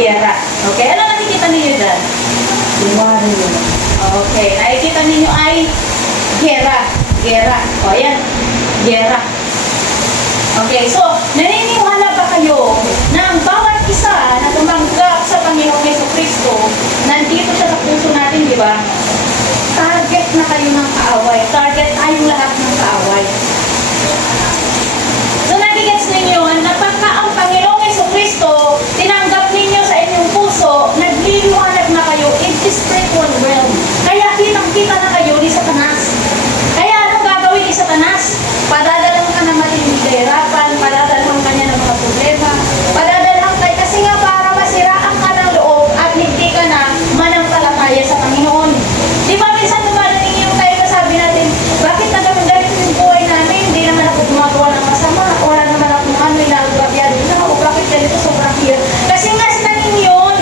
giyera. Okay, ano nakikita ninyo dyan? Okay, nakikita ninyo ay giyera. Giyera. O, yan. Giyera. Okay, so, naniniwala ba kayo na ang bawat isa na tumanggap sa Panginoong Jesucristo, nandito siya sa puso natin, di ba? Target na kayo ng kaaway. Target tayong lahat ng kaaway. So, nagigets ninyo na pagka ang Panginoong Jesucristo, tinanggap ninyo sa inyong puso, nagliliwanag na kayo in the spiritual realm. Kaya kitang-kita na kayo ni Satanas. Kaya anong gagawin ni Satanas? Padadalhan ka na matinding kahirapan, padadalhan ka niya ng mga problema, padadalhan ka kasi nga para masiraan ka ng loob at hindi ka na manampalataya sa Panginoon. Di ba minsan dumarating yung tayo na sabi natin, bakit nagawin ganito yung buhay namin? Hindi naman ako gumagawa ng masama, wala naman akong ano, inagabyado na ako, bakit ganito sobrang hirap? Kasi nga sinanin yun.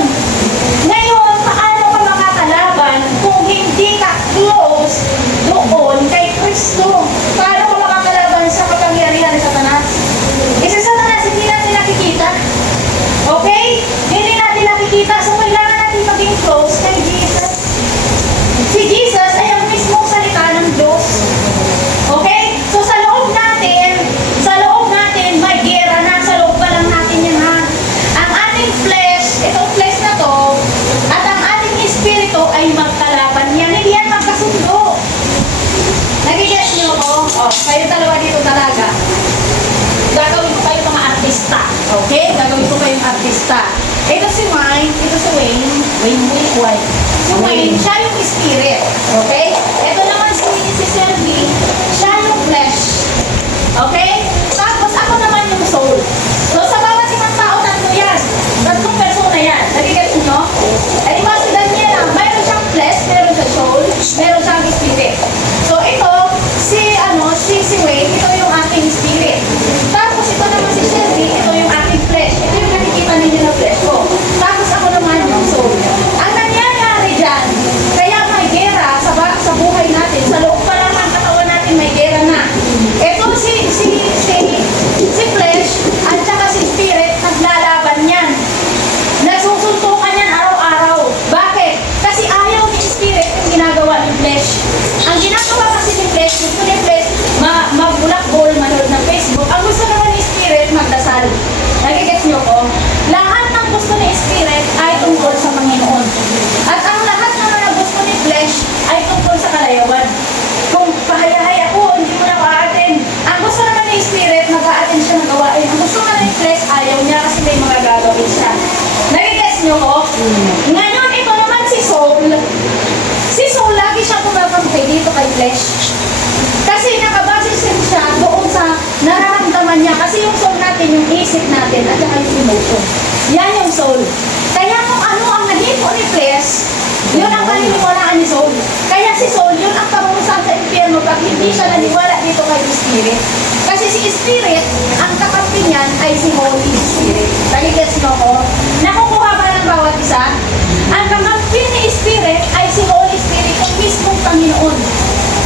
Ngayon, paano ka makakalaban kung hindi ka close doon kay Kristo? Paano ka makakalaban sa kapangyarihan ni Satanas? Isa Satanas, hindi natin nakikita. Okay? Hindi natin nakikita. So, kailangan natin maging close kay Jesus. Si Jesus ay ang mismong salita ng Diyos. Okay? So, sa loob natin, may giyera na. Sa loob pa lang natin yan, ha? Ang ating flesh, itong flesh na to, at ang ating espiritu ay magkalaban yan. Hindi yan magkasundo. Nagigets niyo ko? O, kayo dalawa dito talaga. Gagawin ko kayo mga artista. Okay? Gagawin ko kayong artista. Ito si Wayne, ito si Wayne. Si Wayne, siya yung spirit. Okay? Ito naman si Selby, siya yung flesh. Okay? Tapos ako naman yung soul. So sa bawat isang tao, tatlo yan. Tatlong persona yan. Nagigets niyo? Eh, diba si Daniela, mayroon siyang flesh, mayroon siyang soul, mayroon siyang spirit. So ito, si Wayne, ito yung aking spirit. Tapos ito naman si Shelby, ito yung aking flesh. Ito yung nakikita ninyo na flesh ko. Tapos ako naman yung soul. Ang nangyayari dyan, kaya may gera sa buhay natin, sa loob pa lang ng katawan natin may gera na. Ito si flesh at saka si spirit, naglalaban yan. Nagsusuntukan yan araw-araw. Bakit? Kasi ayaw ni spirit yung ginagawa ni flesh. Ang ginagawa kasi ni flesh, gusto ni flesh magbulak-bol, manood ng Facebook. Ang gusto naman ni spirit, magdasal. Nagigets niyo ko? Lahat ng gusto ni spirit ay tungkol sa Panginoon. At ang lahat naman na gusto ni flesh ay tungkol sa kalayawan. Kung pahayahay ako, hindi mo na ka-attend. Ang gusto naman ni spirit, mag-a-attend siya ng gawain. Ang gusto naman ni flesh, ayaw niya kasi may mga gagawin siya. Nagigets niyo ko? Ngayon, ito naman si soul. Si soul, lagi siya kumakampi dito kay flesh. Kasi nakabase siya doon sa nararamdaman niya. Kasi yung soul natin, yung isip natin, at saka yung emotion. Yan yung soul. Kaya kung ano ang nahimo ni flesh, yun ang paniniwalaan ni soul. Kaya si soul, yun ang parurusan sa impyerno pag hindi siya naniwala dito kay spirit. Kasi si spirit, ang kakampi niyan ay si Holy Spirit. Nagigets mo ko? Nakukuha ba ng bawat isa? Ang kakampi ni spirit ay si Holy Spirit, yung mismong Panginoon.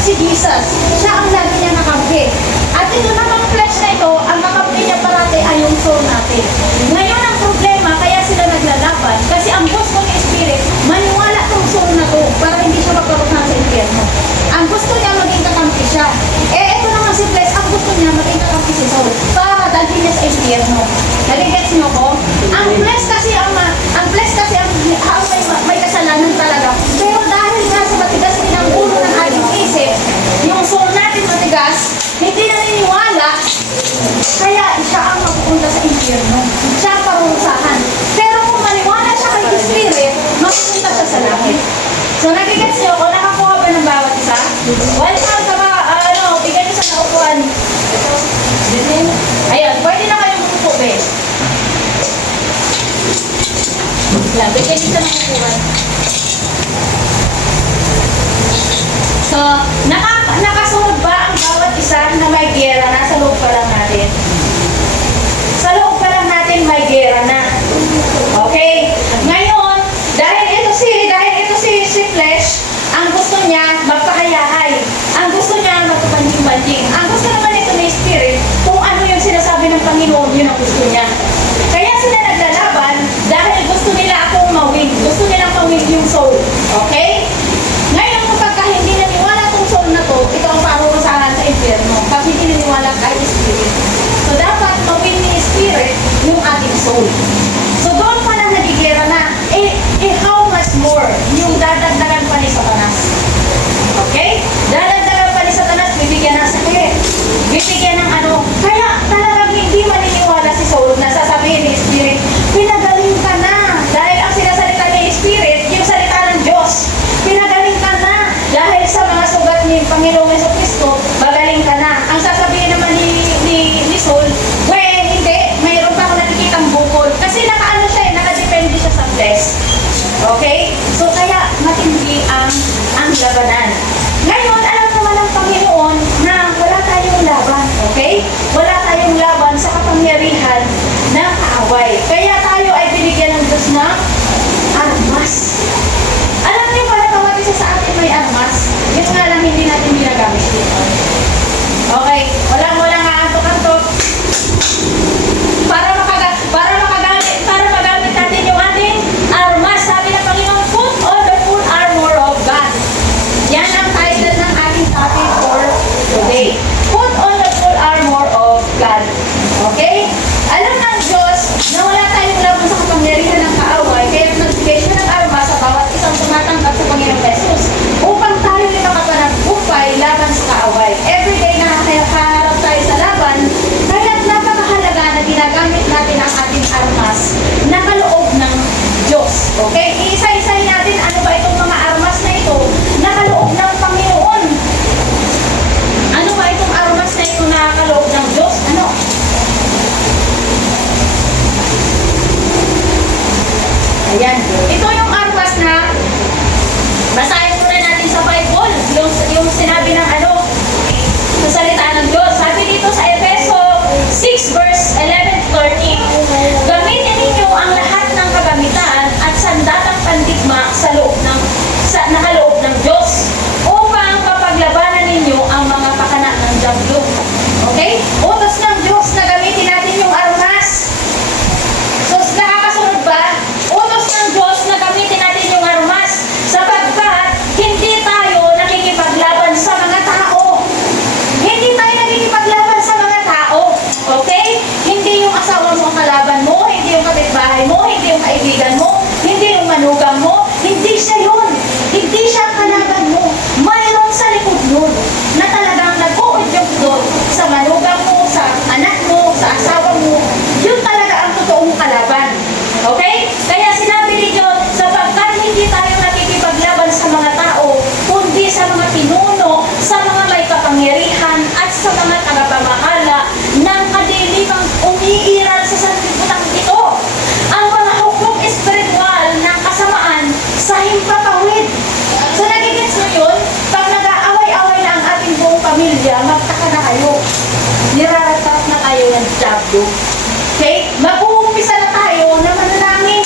Si Jesus. Siya ang lagi niya nakampi. At ito namang flesh na ito, ang nakampi niya parati ay yung soul natin. Ngayon ang problema, kaya sila naglalaban. Kasi ang gusto ni Spirit, maniwala tong soul na to para hindi siya maparusahan sa impyerno. Ang gusto niya maging kakampi siya. Eh, ito naman si flesh, ang gusto niya maging kakampi si soul para dalhin niya sa impyerno. Nagigets niyo ko? Ang flesh kasi may kasalanan talaga. Pero dahil nga sa matigas ng ulo ng ating isip, yung soul natin matigas, hindi naniniwala, kaya siya ang mapupunta sa impyerno. Siya ang parurusahan. Pero kung maniwala siya kay Spirit, mapupunta siya sa langit. So, nagigets niyo ko, nakakuha ba ng bawat isa? Welcome sa mga, bigyan niyo sa naupuan. Ayun, pwede na kayong umupo, be. Yan, bigyan niyo sa naupuan. So, nakasunod ba ang bawat isa na may gera na sa loob pa lang natin? Sa loob pa lang natin may gera na. Okay? Ngayon, dahil ito si flesh, ang gusto niya magpahayahay. Ang gusto niya magpabanding-banding. Ang gusto naman ito ni spirit, kung ano yung sinasabi ng Panginoon, yun ang gusto niya. Kaya sila naglalaban dahil gusto nila Okay? So kaya matindi ang labanan. Ngayon, alam naman ng Panginoon na wala tayong laban. Okay? Wala tayong laban sa kapangyarihan ng kaaway. Kaya tayo ay binigyan ng Diyos ng armas. Alam niyo ba na bawat isa sa atin may armas? Yun nga lang hindi natin ginagamit dito. Okay? Walang antok-antok. Para magamit natin yung ating armas. Sabi ng Panginoon, put on the full armor of God. Yan ang title ng ating topic for today. Put on the full armor of God. Okay? Alam ng Diyos na wala tayong laban sa kapangyarihan ng kaaway, kaya nagbigay siya ng armas sa bawat isang tumatangkap sa Panginoong Jesus upang tayo ay makapanagbupay laban sa kaaway. Everyday na nakaharap tayo sa laban, kaya napakahalaga na ginagamit natin ang ating armas na kaloob ng Diyos. Okay? Iisa-isahin natin ano ba itong mga armas na ito na kaloob ng Panginoon. Ano ba itong armas na ito na kaloob ng Diyos? Ano? Ayan. Ito yung armas na basahin muna natin sa Bible. Yung sinabi ng sa salita ng Diyos. Sabi dito sa Efeso 6 verse 11-13, gamitin ninyo ang lahat ng kagamitan at sandatang pandigma nakaloob ng Diyos upang mapaglabanan ninyo ang mga pakana ng dyablo. Okay? Utos ng Diyos na gamitin natin yung armas. So, nakakasunod ba? Utos ng Diyos na gamitin natin yung armas sapagkat hindi tayo nakikipaglaban sa mga tao. Hindi tayo nakikipaglaban sa mga tao. Okay? Hindi yung asawa mo ang kalaban mo, hindi yung kapitbahay mo, hindi yung kaibigan mo, hindi yung manugang mo, hindi siya yun. Hindi siya ang kalaban mo. Mayroon sa likod nun na talagang nag-uudyok doon sa manugang mo, sa anak mo, sa asawa mo. Yun talaga ang totoong kalaban. Okay? Kaya sinabi ninyo, sapagkat hindi tayo nakikipaglaban sa mga tao, kundi sa mga pinuno, sa mga may kapangyarihan, at sa mga tagapamahala ng kadilipang umiiral sa sanlibutan ito. Ang mga hukom espiritual ng kasamaan sa himpapawid. So nagigits nyo yun? Pag nag-aaway-away na ang ating buong pamilya, magtaka na kayo. Niraratat na kayo ng dyablo. Okay? Mag-uumpisa na tayo na manalangin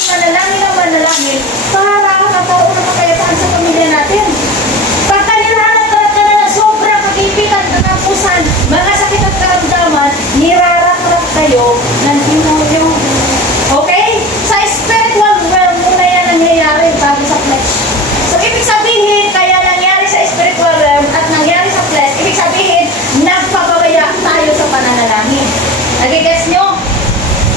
para makakaroon ng kapayapaan sa pamilya natin. Pagka niraratat ka na ng sobrang kagipitan, katapusan, mga sakit at karamdaman, niraratat kayo ng demonyo. Okay? Sa spiritual realm muna yan nangyayari bago sa flesh. So, ibig sabihin, kaya nangyari sa spiritual realm at nangyari sa flesh, ibig sabihin, nagpapabaya tayo sa pananalangin. Nagigets nyo?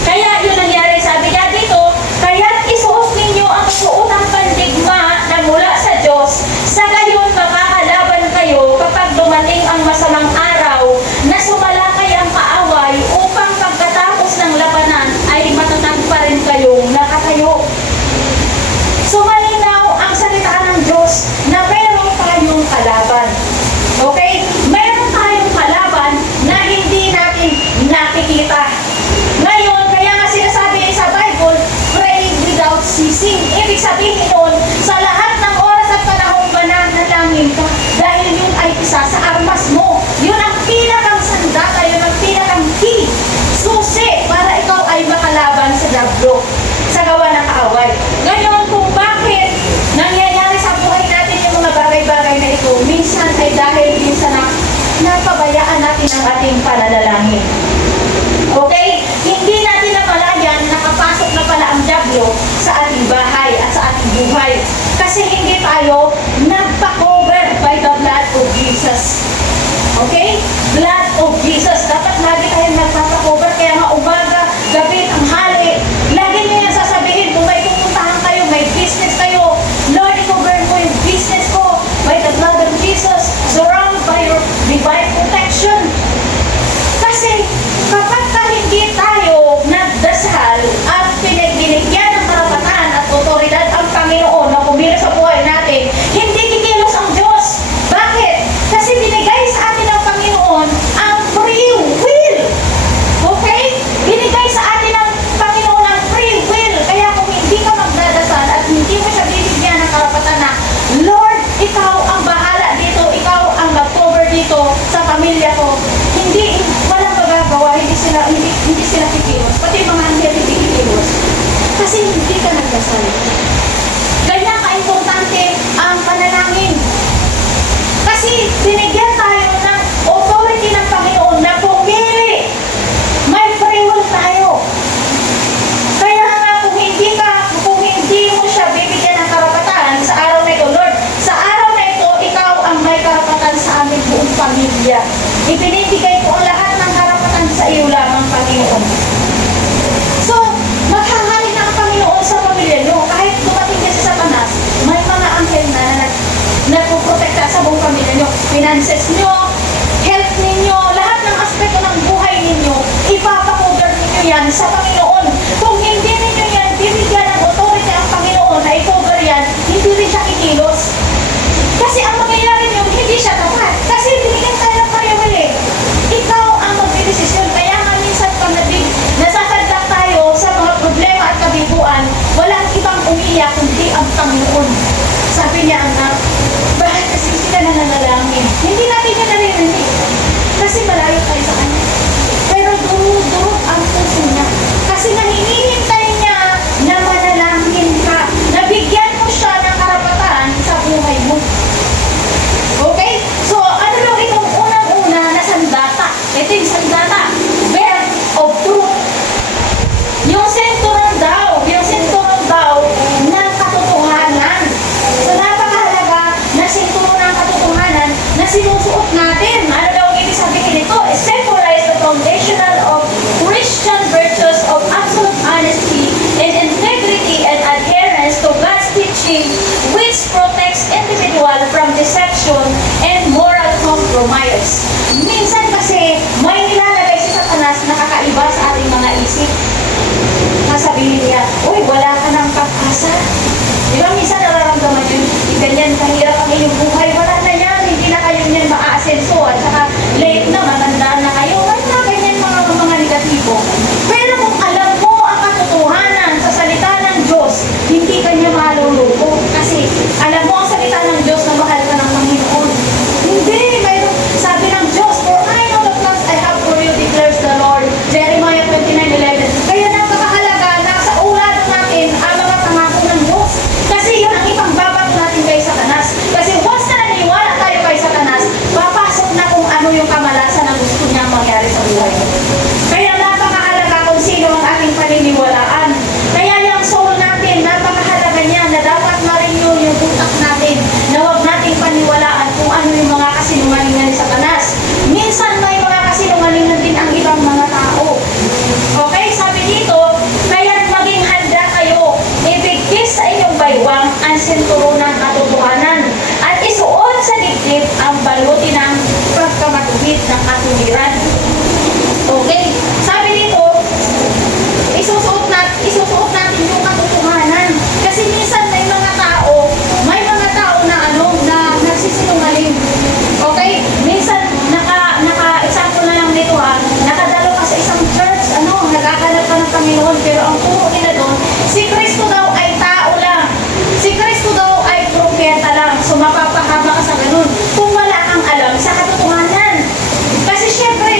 Kaya yun nangyari, sabi niya dito, kaya isuot ninyo ang suotang pandigma na mula sa Diyos, sa gayon makakalaban kayo kapag dumating ang masamang araw na sumalakay ang kaaway upang pagkatapos ng labanan ay matatag pa rin kayong nakatayo. So malinaw ang salita ng Diyos na meron tayong kalaban. Okay? Meron tayong kalaban na hindi natin nakikita. Ngayon, kaya nga sinasabi sa Bible, pray without ceasing. Ibig sabihin nun, sa lahat ng oras at panahon mananalangin ka dahil yun ay isa sa armas mo. Yun ang pinakang sandata, yun ang pinakang key, susi para ikaw ay makalaban sa dyablo, sa gawa ng kaaway. Ngayon, kung bakit nangyayari sa buhay natin yung mga bagay-bagay na ito, minsan ay dahil din sa napabayaan natin ang ating pananalangin. Okay? Hindi natin napalayan, nakapasok na pala ang dyablo sa ating bahay at sa ating buhay. Kasi hindi tayo nagpa-cover by the blood of Jesus. Okay? Blood of Jesus. Dapat lagi tayong nagpa-cover. Kaya nga umaga, gabi, tanghali, lagi niyo yan sasabihin kung may pupuntahan kayo, may business kayo. Lord, i-cover mo yung business ko by the blood of Jesus. Surrounded by your divine protection. Kasi kapag hindi tayo nagdasal at binigyan ng karapatan at otoridad ang Panginoon na kumilos sa buhay natin, hindi kikilos ang Diyos. Bakit? Kasi binigay sa atin ng Panginoon ang hindi ka nagdasal. Kaya ka-importante ang panalangin. Kasi binigyan tayo ng authority ng Panginoon na pumili. May free will tayo. Kaya nga kung hindi mo siya bibigyan ng karapatan sa araw na ito, Lord, sa araw na ito, ikaw ang may karapatan sa aming buong pamilya. Ibinibigay ko ang lahat ng karapatan sa iyo lamang, Panginoon. So, maghahalik na ang Panginoon sa pamilya nyo. Kahit dumating ka sa Satanas, may mga anghel na nagpuprotekta sa buong pamilya nyo. Finances nyo, health ninyo, lahat ng aspeto ng buhay ninyo, ipapakover ninyo yan sa Panginoon. Kung hindi ninyo yan, bibigyan ng authority ang Panginoon na i-cover yan, hindi rin siya kikilos. Kasi ang mangyayari nyo, hindi siya tapat. Kasi binigyan tayo ng pariwal eh. Ikaw ang magdidesisyon. Kaya nga minsan pag nasasadlak tayo sa mga problema at kabibuan, walang ibang umiyak kundi ang Panginoon. Sabi niya, anak, bakit kasi sila nananalangin? Hindi natin niya naririnig. Kasi malayo tayo sa kanya. Pero durug-durug ang puso niya. Kasi nga hinihintay niya na manalangin ka. Nabigyan mo siya ng karapatan sa buhay mo. Okay? So, ano lang itong unang-una na sandata? Ito yung sandata. Belt of truth. Yung sinturon daw ng katotohanan. So, napakahalaga na sinturon ng katotohanan na sinusuot natin. Ano daw ang ibig sabihin nito? Symbolize the foundational of Christian virtues of absolute honesty and integrity and adherence to God's teaching, which protects individual from deception and moral compromise. Minsan kasi may nilalagay si Satanas na kakaiba sa ating mga isip. Sabihin niya, uy, wala ka ng pag-asa. Di ba minsan nararamdaman yun, ganyan kahirap ang inyong buhay, wala na yan, hindi na kayo niyan maa-asenso, at saka late na, matandaan na kayo, wala na ganyan mga negatibo. Pero kung alam mo ang katotohanan sa salita ng Diyos, hindi ka niya maluluko. Kasi alam mo ang salita ng Diyos na mahal ka ng Panginoon. Hindi, mayroon, sabi ng Diyos, for I know the plans I have for you, declares the Lord. Jeremiah 29:11. Kaya napakahalaga na sa ulat natin ang mga pangako ng Diyos. Kasi yun ang ipangbabato natin kay Satanas. Kasi once na naniwala tayo kay Satanas, papasok na kung ano yung kamalasan na gusto niyang mangyari sa buhay mo. Kaya napakahalaga kung sino ang ating paniniwalaan. Kaya yung soul natin, napakahalaga niya na dapat ma-renew yung utak natin na huwag nating paniwalaan kung ano yung mga kasinungalingan ni Satanas. Minsan may mga kasinungalingan din ang ibang mga tao. Okay, sabi dito, kaya maging handa kayo, ibigkis sa inyong baywang ang sinturon ng katotohanan at isuot sa dibdib ang baluti ng pagkamatuwid ng katuwiran. Okay, sabi dito, isusuot natin yung katotohanan. Kasi minsan may mga tao na nagsisinungaling. Okay? Minsan, example na lang dito nakadalo ka sa isang church, nagkakanap ka ng Panginoon, pero ang turo nila doon, si Kristo daw ay tao lang. Si Kristo daw ay propeta lang. So, mapapahama ka sa ganun. Kung wala kang alam sa katotohanan. Kasi syempre,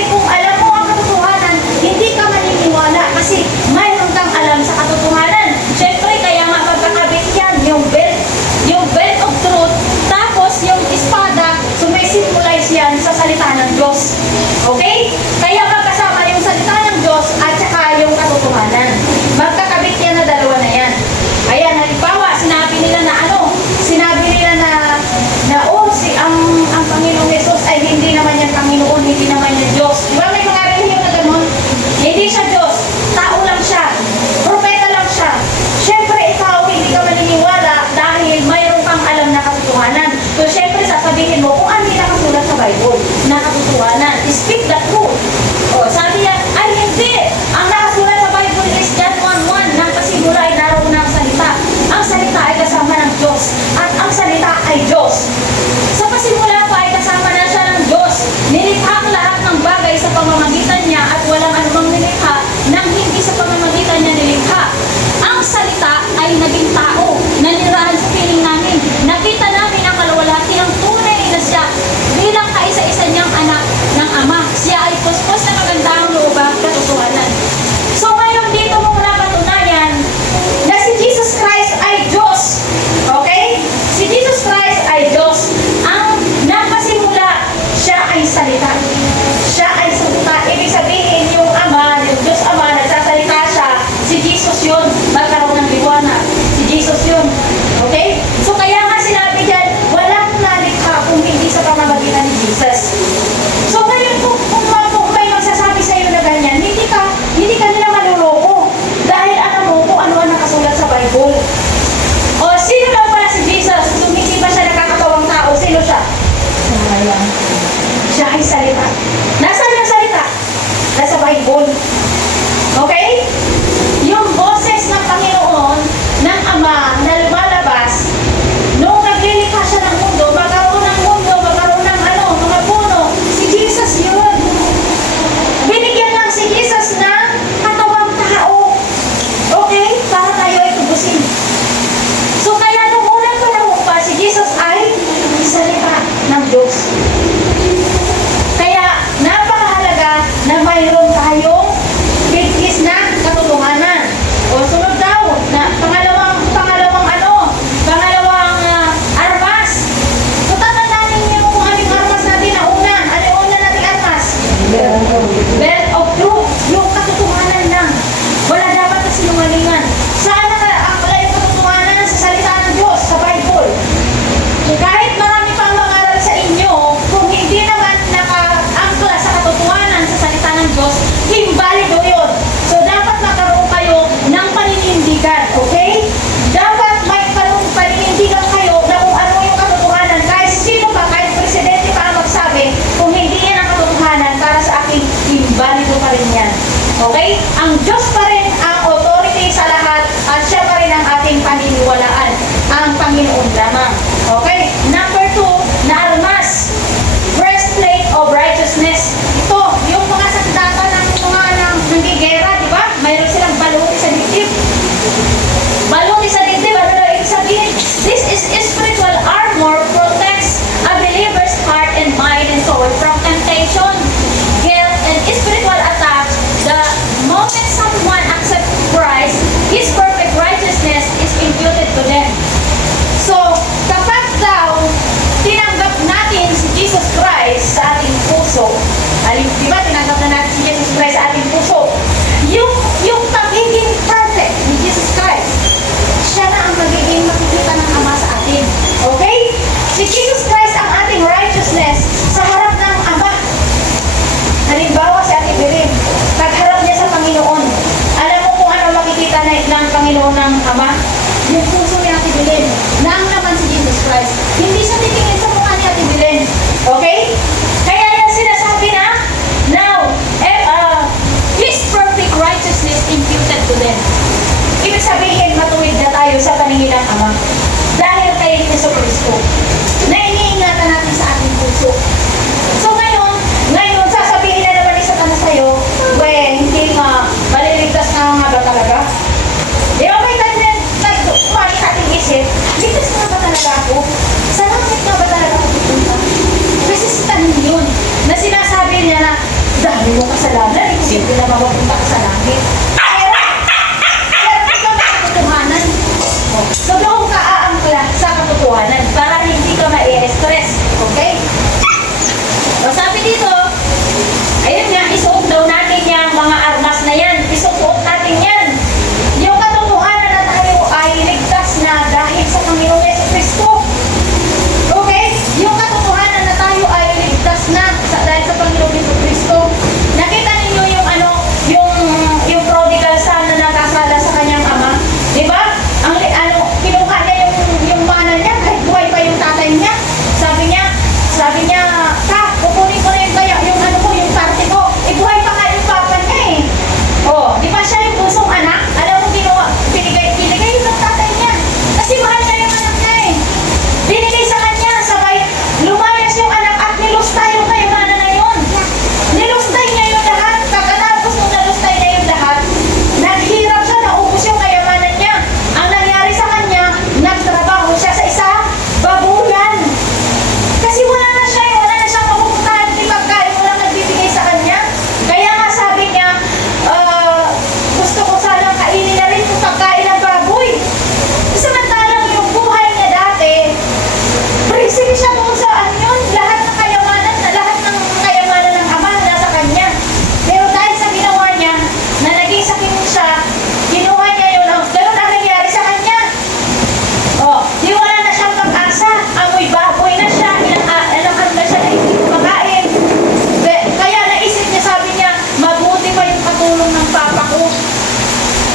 pagtitiwalaan ang Panginoon lamang. Okay? Number 2, na armas. Breastplate of righteousness. Ito, yung mga sandata ng mga nanggigera, di ba? Mayroon silang baluti sa dibdib. Baluti sa dibdib, ano na ibig sabihin? This is spiritual armor, protects a believer's heart and mind and soul from temptation, guilt, and spiritual attacks. The moment someone accepts Christ, His perfect righteousness is imputed to them. So, kapag daw tinanggap natin si Jesus Christ sa ating puso, di ba tinanggap na natin si Jesus Christ sa ating puso, yung pagiging perfect ni Jesus Christ, siya na ang magiging makikita ng Ama sa atin. Okay? Si Jesus Christ ang ating righteousness sa harap ng Ama. Halimbawa si Ate Birin, pagharap niya sa Panginoon, alam mo kung ano makikita ng Panginoon ng Ama? Yung puso ni Ate Birin, na ang naman si Jesus Christ. Hindi siya titingin sa mukha ni Ate Birin. Okay? Kaya yan sinasabi na, now, His perfect righteousness imputed to them. Ibig sabihin, matuwid na tayo sa paningin ng Ama. Dahil kay Jesucristo, na iniingatan natin sa ating puso. So ngayon, sasabihin na naman ni Satanas sa'yo, hindi nga, maliligtas na nga ba talaga? Di ba may kumali sa ating isip, ligtas na ba talaga ako? Sa langit na ba talaga ako pupunta? Kasi si Tanin yun, na sinasabi niya na, dahil mo kasalanan, imposible na mapapunta ka sa langit. Pero ikaw na katotohanan. So doon ka aangkla sa katotohanan para hindi ka ma-stress. Okay? So sabi dito, ayun nga, isuot daw natin yung mga armas na yan. Isuot natin yan. Yung katotohanan na tayo ay ligtas na dahil sa Panginoon Jesucristo. Okay? Yung katotohanan na tayo ay ligtas na dahil sa Panginoon Jesucristo. Nakita ninyo yung prodigal son na nakasala sa kanyang ama? Di ba? Kinuha niya yung mana niya kahit buhay pa yung tatay niya. Sabi niya, kukunin ko na yung parte ko. Buhay pa nga yung papa niya eh. Oh, di ba siya yung punsong anak? Alam mo, binigay yung tatay niya. Kasi mahal na yung anak niya eh. Binigay sa kanya, sabay, lumayas yung anak at nilustay yung kayamanan na yun. Nilustay niya yung lahat. Pagkatapos nung nalustay niya yung lahat, naghirap siya, naubos yung kayamanan niya. Ang nangyari sa kanya, nagtrabaho siya sa isang babuyan. Kasi wala na siyang mapupuntahan, di pagkain mo lang nagbibigay sa kanya. Kaya nga sabi niya, gusto ko sanang kainin na rin yung pagkain ng baboy. Samantalang yung buhay niya dati, present siya doon sa lahat ng kayamanan ng ama na nasa kanya. Pero dahil sa ginawa niya, na naging sakin siya, kinuha niya yun, ganun ang nangyari sa kanya. Oh, di wala na siyang pag-asa, amoy baboy na siya, ilang na siya na hindi kumakain. Kaya naisip niya, sabi niya, mabuti pa yung katulong ng papa ko.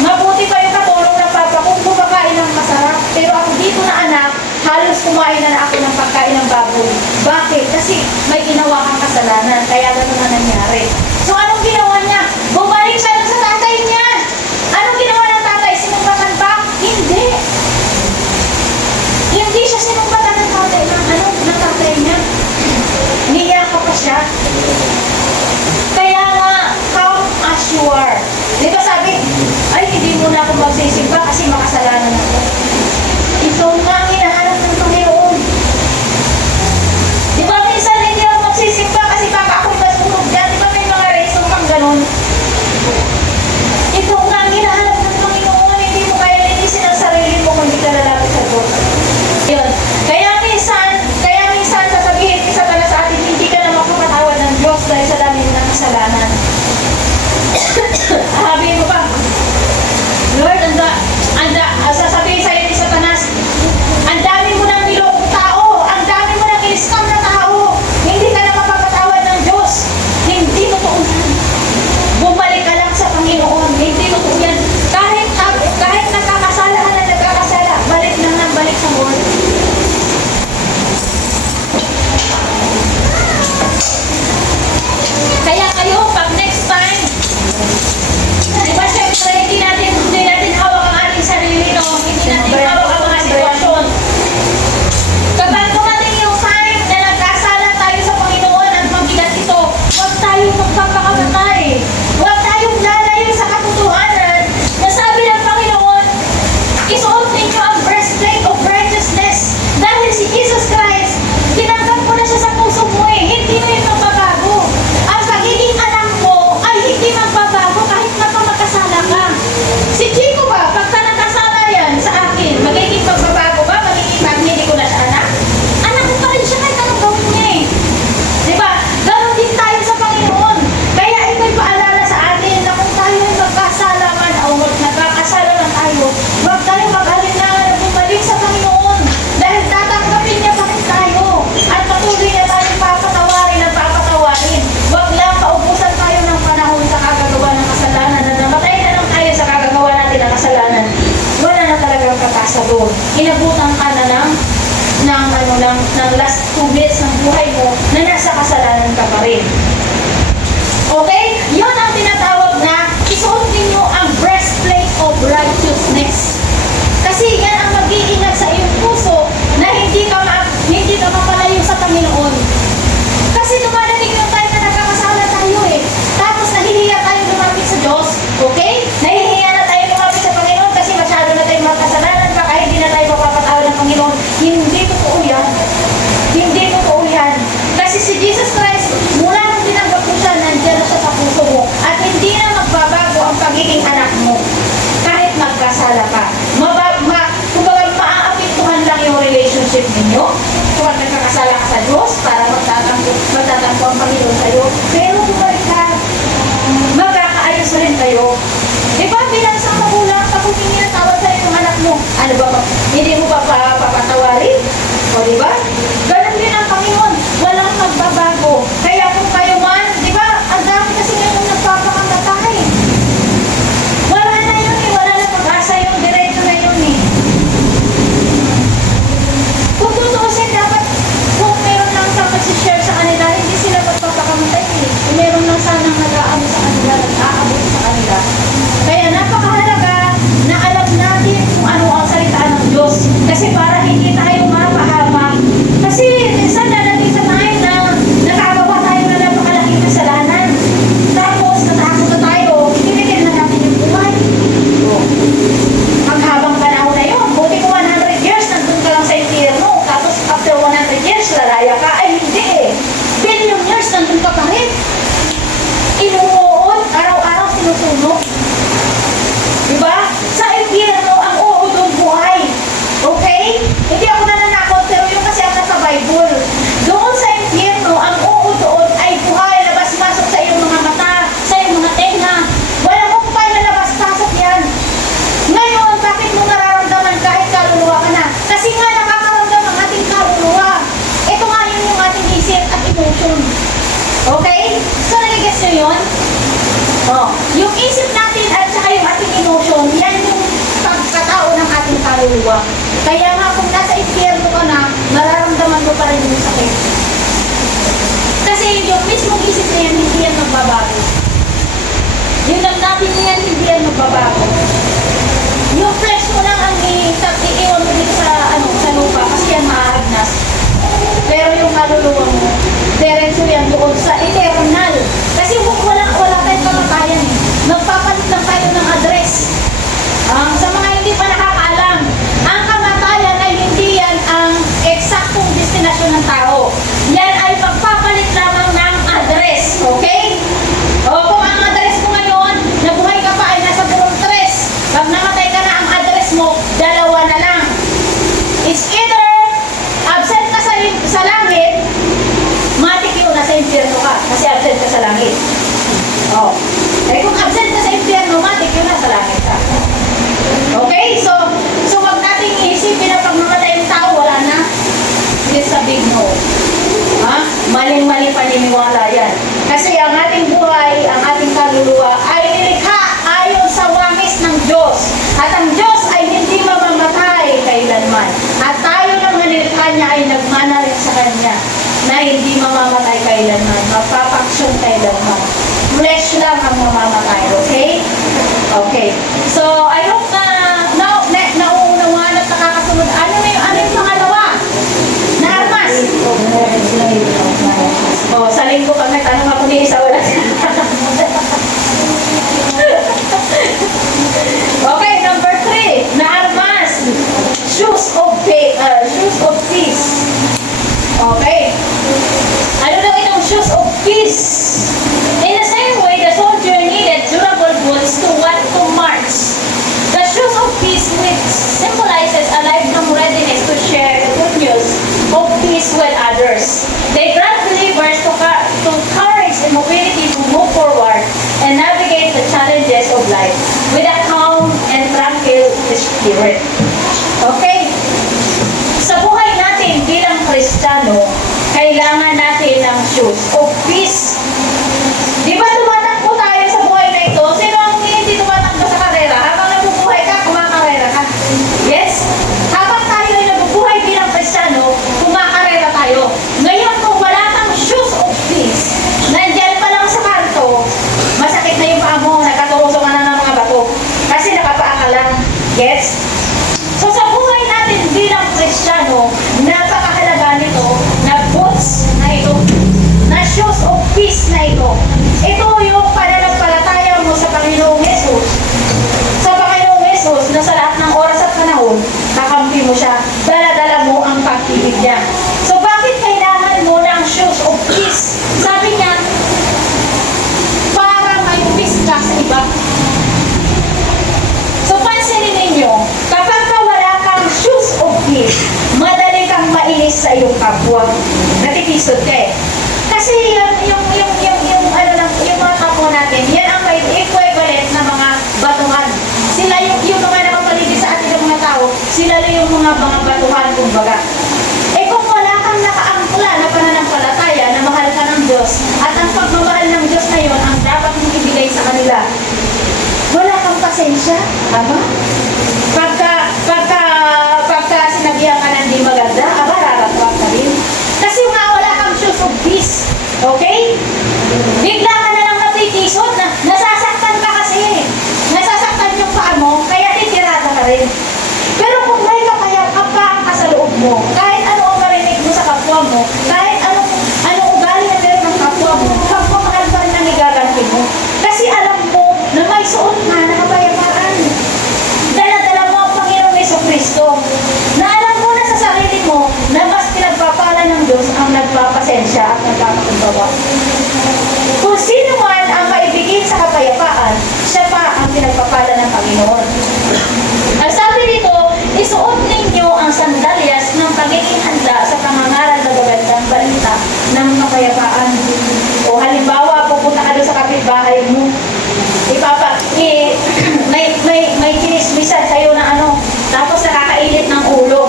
Mabuti pa yung katulong ng papa ko, kumakain ng masarap. Pero ako dito na anak, halos kumain na ako ng pagkain ng baboy. Bakit? Kasi may ginawa kang kasalanan, kaya gano'n na nangyari. So anong ginawa niya? Bumalik siya dun sa tatay niya. Anong ginawa ng tatay? Sinumbatan ba? Hindi. Hindi siya sinumbatan ng tatay niya. Niyaka pa siya. Kaya nga, come as you are. Di ba sabi, ay hindi mo na ako magsisimba kasi makasalanan ako. Ito nga ang hinahanap ng Panginoon. Di ba minsan hindi ako magsisimba kasi baka ako'y masunog yan. Di ba may mga reason kang ganun? Ito nga ang hinahanap ng Panginoon. Hindi mo kaya linisin ang sarili mo kung hindi ka lalapit sa Diyos. Yun. Kaya minsan sasabihin ni Satanas sa atin, hindi ka na makapatawad ng Diyos dahil sa dami ng kasalanan. Sabihin mo pa, Lord, pagkakatasa doon. Inabutan ka na ng last 2 minutes ng buhay mo na nasa kasalanan ka pa rin. Okay? Yun ang tinatawag na isuot ninyo ang breastplate of righteousness. Kasi yan ang mag-iingat sa iyong puso na hindi ka mapalayo sa Panginoon. Kasi dumadating yung time na nagkakasala tayo eh. Tapos nahihiya tayo lumapit sa Diyos. Okay? Nahihiya na tayo lumapit sa Panginoon kasi masyado na tayo makasalanan pa kahit hindi na tayo mapapatawad ng Panginoon. Hindi totoo yan. Hindi totoo yan. Kasi si Jesus Christ, mula nang tinanggap mo siya, nandiyan na siya sa puso mo. At hindi na magbabago ang pagiging anak mo. Kahit magkasala ka. Kumbaga, maaapektuhan lang yung relationship ninyo. Kung nagkakasala ka sa Diyos, para magtatampo ang Panginoon sa'yo. Pero bumalik ka, magkakaayos rin kayo. Diba, bilang isang magulang, kapag hindi natawad sa'yo yung anak mo, ano ba, hindi mo pa papatawarin? O diba? Ganun din ang Panginoon. Walang magbabago. Kaya kung kayo man, diba, ang dami kasi ngayon nagpapakamatay. Wala na yun eh. Wala na pag-asa yung diretso na yun eh. Kung tutuusin, dapat kung meron lang sa mag-share sa kanila, hindi sila magpapakamatay eh. Kung meron lang sanang nag-aabot sa kanila, nag-aabot sa kanila. Kaya napakahalaga na alam natin kung ano ang salita ng Diyos. Kasi para hindi tayo mapahamak. Kasi minsan dadating sa time na nakagawa tayo na napakalaking kasalanan. Tapos natakot na tayo, tinitin na natin yung buhay. Ang habang panahon na yun, buti ko 100 years, nandun ka lang sa impyerno. Tapos after 100 years, lalaya ka. Ay hindi eh. Billion years, nandun ka pa rin. Inuuod, araw-araw sinusunog. Diba? Sa impyerno, ang uudong buhay. Okay? Hindi ako nananakot, pero yung kasi ang nasa Bible. Doon sa impyerno, ang uudong ay buhay, labas-masok sa iyong mga mata, sa iyong mga tenga. Walang kumpay na labas-pasok yan. Ngayon, bakit mo nararamdaman kahit kaluluwa ka na? Kasi nga nakakaramdam ang ating kaluluwa. Ito nga yun yung ating isip at emotion. Okay? So, nagigets nyo yun? Oh, yung isip natin at saka yung ating emotion, yan yung pagkatao ng ating kaluluwa. Kaya nga kung nasa impyerno ka na, mararamdaman mo pa rin yung sakit. Kasi yung mismong isip na yan, hindi yan magbabago. Yung natin yan, hindi yan magbabago. Yung flesh mo lang ang iiwan mo dito sa lupa kasi yan maahagnas. Pero yung kaluluwa mo, diretso yan doon sa eternal. Kasi wala tayong kamatayan eh. Magpapalit lang tayo ng address. Sa mga hindi pa nakakaalam, ang kamatayan ay hindi yan ang eksaktong destinasyon ng tao. Yan ay magpapalit lamang ng address. Okay? O kung ang address mo ngayon, nabuhay ka pa ay nasa burong 3. Pag namatay ka na, ang address mo, 2 na lang. It's either absent ka sa langit, matik yun, nasa impyerno ka. Kasi absent ka sa langit. Oh. Eh kung absent ka sa impyerno, matik yun, nasa langit ka. Okay? So wag nating iisipin na pag namatay yung tao, wala na. It's a big no. Maling-mali paniniwala yan. Kasi ang ating buhay, ang ating kaluluwa ay nilikha ayon sa wangis ng Diyos. At ang Diyos ay hindi mamamatay kailanman. At tayo lang na nilikha niya ay nagmana rin sa Kanya na hindi mamamatay kailanman. Mapapaksyon kailanman. Flesh lang ang mamamatay. Okay? Okay. So, I hope na nauunawaan at nakakasunod. Ano yung pangalawa? Na armas? Oh, sa linggo pag nagtanong ako ni Isa, wala siya. Okay, number 3. Na armas. Shoes of peace. Okay. Ano daw itong shoes of peace? In the same way, the soldier needed durable boots to march. The shoes of peace, which symbolizes a lifelong readiness to share the good news of peace with others. They grant believers to courage and mobility to move forward and navigate the challenges of life with a calm and tranquil spirit. Okay? Sa buhay natin bilang Kristiyano, kailangan natin ng shoes of peace. Di ba tumatakbo tayo sa buhay na ito? Sino ang hindi tumatakbo sa karera? Habang nabubuhay ka, kumakarera ka. Yes? peace na ito. Ito yung pananampalataya mo sa Panginoong Jesus. Sa Panginoong Jesus na sa lahat ng oras at panahon, kakampi mo siya, dala-dala mo ang pag-ibig niya. So bakit kailangan mo ng shoes of peace? Sabi niya, para may peace ka sa iba. So pansinin ninyo, kapag wala kang shoes of peace, madali kang mainis sa iyong kapwa. Natitisod ka eh. Kasi yung mga kapwa natin, yan ang may equivalent na mga batuhan. Sila yung mga nakapaligid sa atin ng mga tao, sila yung mga batuhan, kumbaga. Eh kung wala kang nakaangkla na pananampalataya na mahal ka ng Diyos, at ang pagmamahal ng Diyos na yun ang dapat mong ibigay sa kanila, wala kang pasensya, ama? Pagka sinabihan ka ng di maganda, aba, raratwag ka rin. Kasi nga wala kang shoes of peace. Okay? Bigla ka na lang natitisod na nasasaktan ka kasi. Nasasaktan yung paa mo, kaya titirada ka rin. Pero kung may kapayapaan ka sa loob mo, kahit ano ang marinig mo sa kapwa mo, kahit anong ugali na meron ng kapwa mo, kapwa-mahal pa rin ang igaganti mo. Kasi alam mo na may suot na kapayapaan. Dala-dala mo ang Panginoong Jesucristo. Na alam mo na sa sarili mo na mas pinagpapala ng Diyos ang nagpapasensya at nagpapakumbawa. Kung sino man ang maibigin sa kapayapaan, siya pa ang pinagpapala ng Panginoon. Ang sabi dito, isuot ninyo ang sandalyas ng pagiging handa sa pangangaral na magandang balita ng kapayapaan. O halimbawa, pupunta ka doon sa kapitbahay mo, may kinismisan sa'yo na tapos nakakainit ng ulo.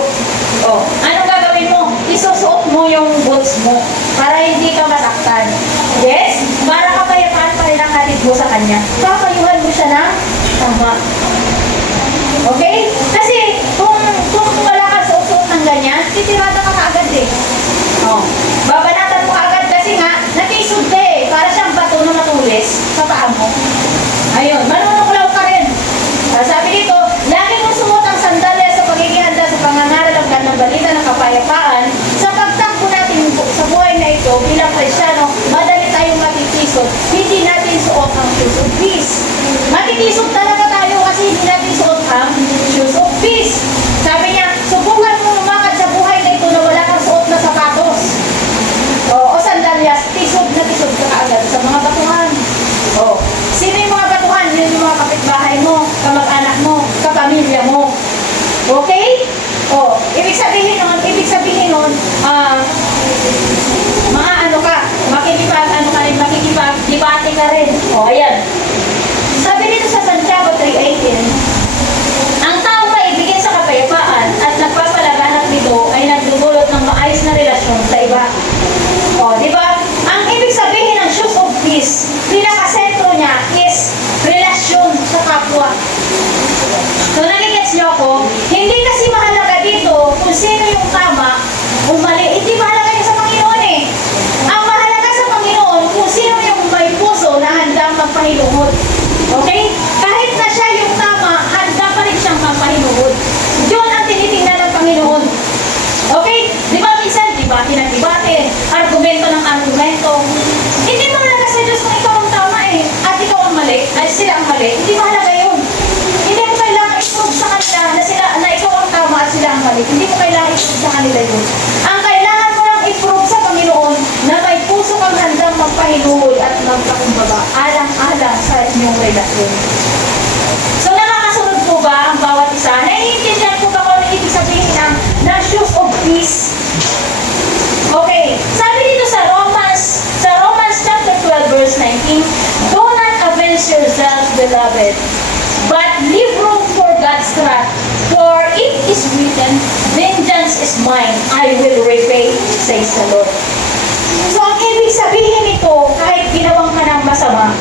O, anong gagawin mo? Isusuot mo yung boots mo para hindi ka masaktan. Yes? Para kapayapaan pa rin ang hatid mo sa kanya. Papayuhan mo siya ng tama. Okay? Kasi kung wala ka suot-suot ng ganyan, titirada ka kaagad eh. O, babanatan mo agad kasi nga, natisod ka eh. Para siyang bato na matulis sa paa mo. Ayun, manunuklaw ka rin. Sabi dito, lagi mong sumuot ang sandalya sa pagiging handa sa pangangaral ng balita ng kapayapaan. Sa pagtakbo natin sa buhay na ito, bilang Kristyano, madali tayong matitisod. Hindi natin suot ang shoes of peace. Matitisod talaga tayo kasi hindi natin suot ang shoes of peace. Sabi niya, subukan mo lumakad sa buhay na ito na wala kang suot na sapatos. O sandalyas, tisod na tisod ka kaagad sa mga batuhan. O, sino yung mga batuhan? Yun yung mga kapitbahay mo, kamag-anak mo, kapamilya mo. Okay? O, ibig sabihin nun, makikipag-debate ka rin. O, ayan. Sabi dito sa Santiago 3:18, ang taong maibigin sa kapayapaan at nagpapalaganap nito ay nagdudulot ng maayos na relasyon sa iba. O, di ba? Ang ibig sabihin ng shoes of peace, pinakasentro niya is relasyon sa kapwa. So, nagigets niyo ako, hindi kasi mahalaga dito kung sino yung tama o mali. Hindi mahalaga yun sa Panginoon eh. Ang mahalaga sa Panginoon kung sino yung may puso na handang magpahiluhod. Okay? Kahit na siya yung tama, handa pa rin siyang magpahiluhod. Yun ang tinitingnan ng Panginoon. Okay? Di ba minsan, debate ng debate, argumento ng argumento. Hindi mahalaga sa Diyos kung ikaw ang tama eh, at ikaw ang mali, ay sila ang mali. Hindi mahalaga yun. Hindi mo kailangan i-prove sa kanila na ikaw ang tama at sila ang mali. Hindi mo kailangan i-prove sa kanila yun. Ang kailangan mo lang i-prove sa Panginoon na may puso kang handang magpahiluhod at magpakumbaba, alang-alang sa inyong relasyon. So nakakasunod po ba ang bawat isa? Naiintindihan po ba kung ano ibig sabihin ng shoes of peace? Okay, sabi dito sa Romans chapter 12 verse 19, do not avenge yourselves, beloved, but leave room for God's wrath. For it is written, vengeance is mine, I will repay, says the Lord. So ang ibig sabihin nito, kahit ginawang ka ng masama,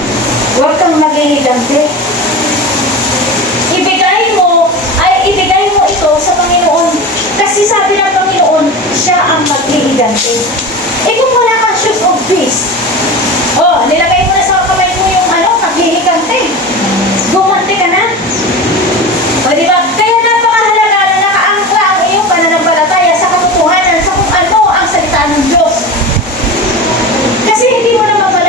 huwag kang maghihigante. Ibigay mo ito sa Panginoon. Kasi sabi ng Panginoon, siya ang maghihigante. Eh kung wala kang shoes of peace, nilagay mo na sa kamay mo yung maghihigante. Gumanti ka na. O diba? Kaya napakahalaga na nakaangkla ang iyong pananampalataya sa katotohanan sa kung ano ang salita ng Diyos. Kasi hindi mo naman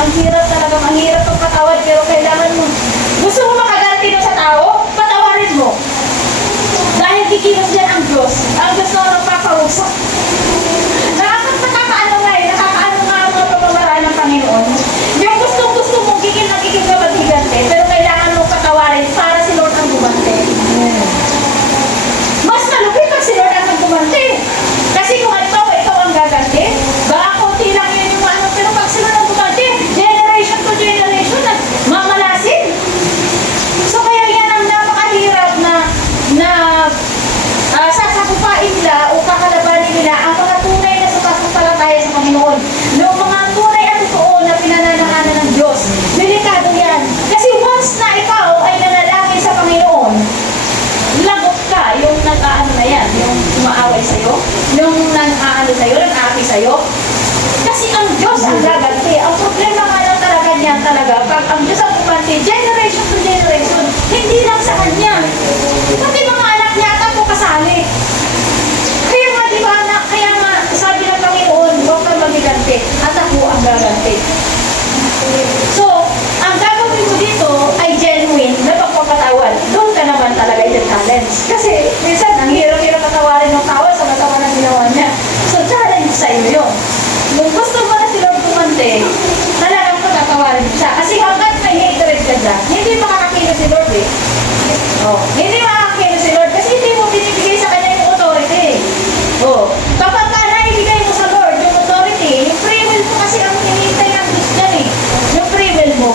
Ang hirap talaga, ang hirap pagpatawad, pero kailangan mo. Gusto mo makaganti doon sa tao? Patawarin mo. Dahil kikilos yan ang Diyos. Ang Diyos na nagpapausap. Nakakaano nga eh, nakakaano nga ang mga pamamaraan ng Panginoon. Yung gusto mo, gigil ka maghigante, pero kailangan mo patawarin para si Lord ang gumante. Mas malupit pag si Lord ang gumante. Kasi kung halimbawa ikaw ang gaganti, baka konti lang yun yung ano, pero pag si Lord ang gumante, generation to generation, mamalasin. So kaya yan ang napakahirap na sasakupain nila o kakalabanin nila ang mga tunay na sumasampalataya sa Panginoon. Noong mga tunay at totoo na pinananganan ng Diyos, delikado yan. Kasi once na ikaw ay nanalangin sa Panginoon, lagot ka, yung nag-aano na yan, yung umaaway sa'yo, yung nang-aano sa'yo, nang-api sa'yo. Kasi ang Diyos ang gaganti. Ang problema nga lang talaga niya talaga, pag ang Diyos ang gumanti, generation to generation, hindi lang sa Kanya. Pati mga anak niya at ako kasali. Kaya nga, di ba, kaya nga, sabi ng Panginoon, huwag kang magiganti, at ako ang gaganti. So, ang gagawin mo dito ay genuine na pagpapatawad. Doon ka naman talaga i-challenge. Kasi, minsan, ang hirap-hirap patawarin ng tao sa natawa ng ginawa niya. So, challenge sa iyo yun. Kung gusto mo na si Lord kumante, talagang patatawarin siya. Kasi hanggat may hatred ka dyan, hindi makakakilo si Lord eh. Oh, hindi makakakilo si Lord kasi hindi mo binibigay sa kanya yung authority. Oh, kapag ka naibigay mo sa Lord yung authority, yung free will mo kasi ang hinihintay ng Diyos dyan eh. Yung free will mo.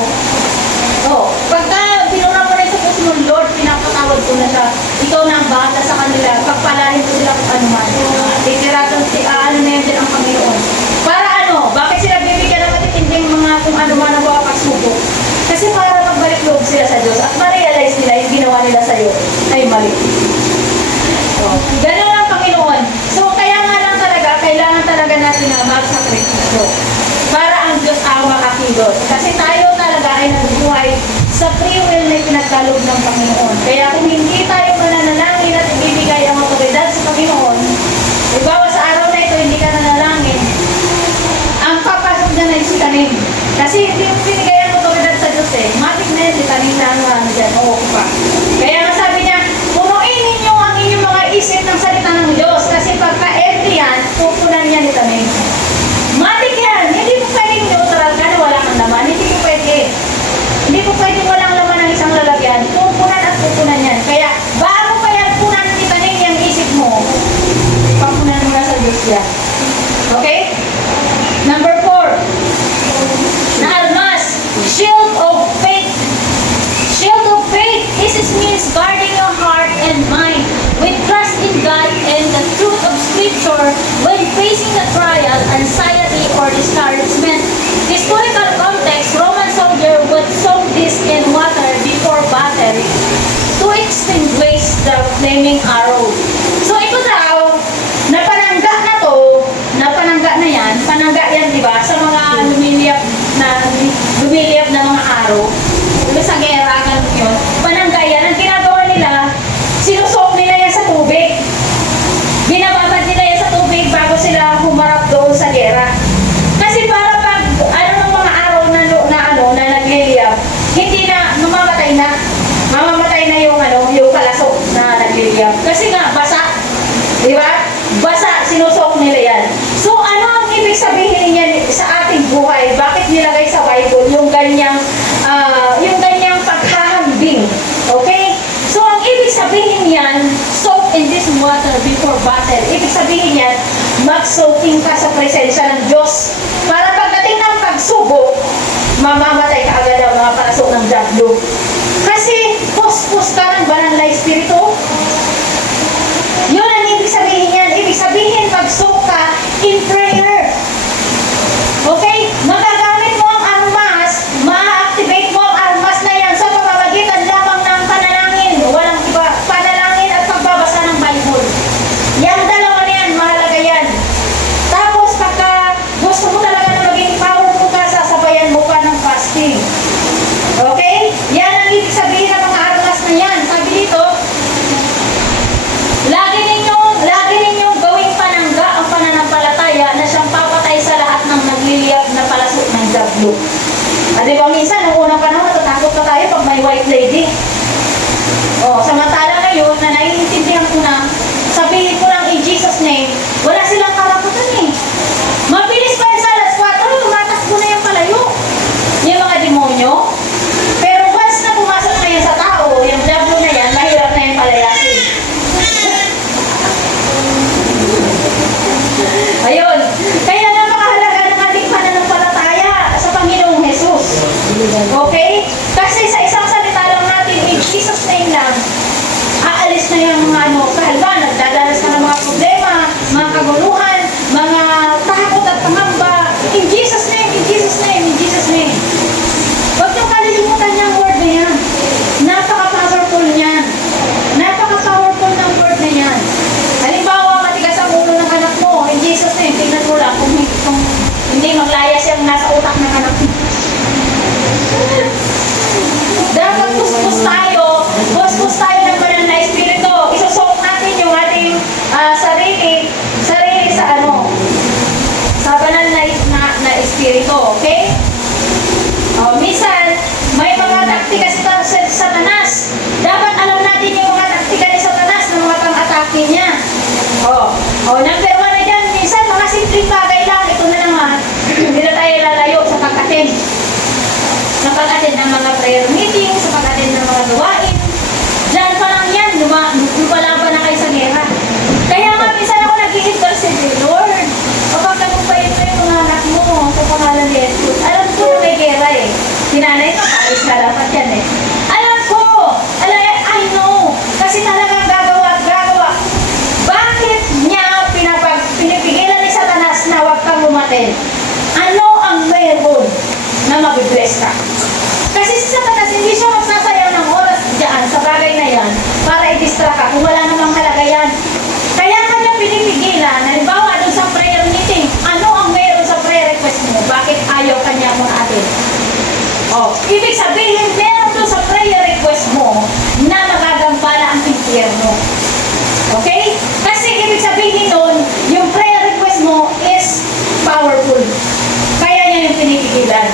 Oh, pagka binura mo na sa puso mo, Lord, pinapatawad ko na siya. Ikaw na ang bahala sa kanila. Pagpalahin ko sila kung ano man. Titiratan ano na yan din ang Panginoon. Para ano? Bakit sila bibigyan ng matitinding mga kung ano man ang mga pagsubok? Kasi para magbalik loob sila sa Diyos at ma-realize nila yung ginawa nila sa'yo ay mali. So, ganun ang Panginoon. So, kaya nga lang talaga, kailangan talaga natin na magsakripisyo para ang Diyos ang makakilos. Kasi tayo talaga ay nabubuhay sa free will na pinagkaloob ng Panginoon. Kaya kung hindi tayo mananalangin at ibibigay ang otoridad sa Panginoon, ibawa sa araw na ito, hindi ka nanalangin, ang papasok na na si Tanim. Kasi hindi mo binigay ang otoridad sa Diyos eh. Matik na yun, si Tanim na ang dyan, oo pa. Kaya nga sabi niya, punuin ninyo ang inyong mga isip ng salita ng Diyos. Kasi pagka-empty yan, pupunan niya ni Tanim. Matik yan, hindi mo pwedeng neutral ka na wala kang laman. Hindi mo pwede. Hindi mo pwedeng walang laman ng isang lalagyan. Pupunan at pupunan yan. Kaya bago pa yan punan ni Tanim yung isip mo, papunan mo na sa Diyos yan. Okay? Number 4. Na armas, shield of faith. Shield of faith, this means guarding your heart and mind with trust in God and the truth of Scripture when facing a trial, anxiety, or discouragement. Historical context, Roman soldier would soak this in water before battle to extinguish the flaming arrow. So ito daw, napanangga na yan, panangga yan, di ba, sa mga lumiliyap na mga araw, diba, sa gera, ganun yun, panangga yan, ang ginagawa nila, sinusok nila yan sa tubig, binababad nila yan sa tubig bago sila humarap doon sa gera, kasi para pag, ng mga araw na nagliliyap, hindi na, mamamatay na yung kalasok na nagliliyap, kasi nga, basa, di ba? Basa, sinusok nila yan. So, ano ang ibig sabihin niyan sa ating buhay? Bakit nilagay sa Bible yung ganyang paghahambing? Okay? So, ang ibig sabihin niyan, soak in this water before battle. Ibig sabihin niyan, mag-soaking ka sa presensya ng Diyos. Para pagdating ng pagsubok, mamamatay ka agad ang mga parasok ng diablo. Kasi, puspos ka ng banal na espiritu. Yun ang ibig sabihin yan. Ibig sabihin, mag-soak ka in prayer. Okay? Magagamit mo ang armas, ma-activate mo ang armas na yan sa pamamagitan lamang ng panalangin. Walang iba. Panalangin at pagbabasa ng Bible. Yan dalawa na yan, mahalaga yan. Tapos, pagka gusto mo talaga na maging powerful ka, sasabayan mo pa ng fasting. Okay? Yan ang ibig sabihin ng mga armas na yan. Sabi dito, lagi ninyong gawing panangga ang pananampalataya Di ba minsan, nung unang panahon, natatakot pa tayo pag may white lady. Samantala ngayon, na naiintindihan ko na, sabihin ko lang in Jesus name, wala silang karapatan eh. Mabilis pa yun sa alas 4, tumatakbo na yung palayo. Yung mga demonyo. Pero once na pumasok na yan sa tao, yung diablo na yan, mahirap na yung palayasin. Ayun. Kaya napakahalaga ng ating pananampalataya sa Panginoong Jesus. Okay? Kasi sa isang salita lang natin, in Jesus name lang, aalis na yung mga kahalba, nagdadalas ka ng mga problema, mga kaguluhan, mga takot at pangamba. In Jesus name, in Jesus name, in Jesus name. Huwag niyong kalilimutan yung word na yan. Napaka-powerful niyan. Napaka-powerful ng word na yan. Halimbawa, matigas ang ulo ng anak mo, in Jesus name, tingnan mo lang kung hindi maglayas yung nasa utak ng anak mo. Dapat puspos tayo ng banal na espiritu. Isusok natin yung ating sarili sa banal na espiritu, okay? Minsan, may mga taktika sa Satanas. Dapat alam natin yung mga taktika ni Satanas na mga pang-atake niya. Number 1 na dyan, minsan mga simpleng bagay lang. Ito na naman, hindi na tayo lalayo sa pag-attend. Sa pag-attend ng mga prayer meeting, sa pag-attend ng mga gawain. Diyan pa lang yan, lumalaban na kayo sa gera. Kaya nga, minsan ako nag-i-intercede, Lord, kapag-tagumpayin mo yung mga anak mo sa pangalan ni Jesus. Alam ko na may gera eh. Sinanay ko, paalis na dapat yan eh. Alam ko, I know, kasi talagang gagawa at gagawa. Bakit niya pinipigilan ni Satanas na huwag kang umattend? Ano ang mayroon na mabibless ka? Kasi si Satanas, hindi siya magsasayang ng oras dyan sa bagay na yan para i-distract ka kung wala namang halaga yan. Kaya kanya pinipigilan, halimbawa doon sa prayer meeting, ano ang mayroon sa prayer request mo? Bakit ayaw kanya mo natin? Ibig sabihin, meron doon sa prayer request mo na magagambala ang impyerno. Okay? Kasi ibig sabihin nun, yung prayer request mo is powerful. Kaya niya yung pinipigilan.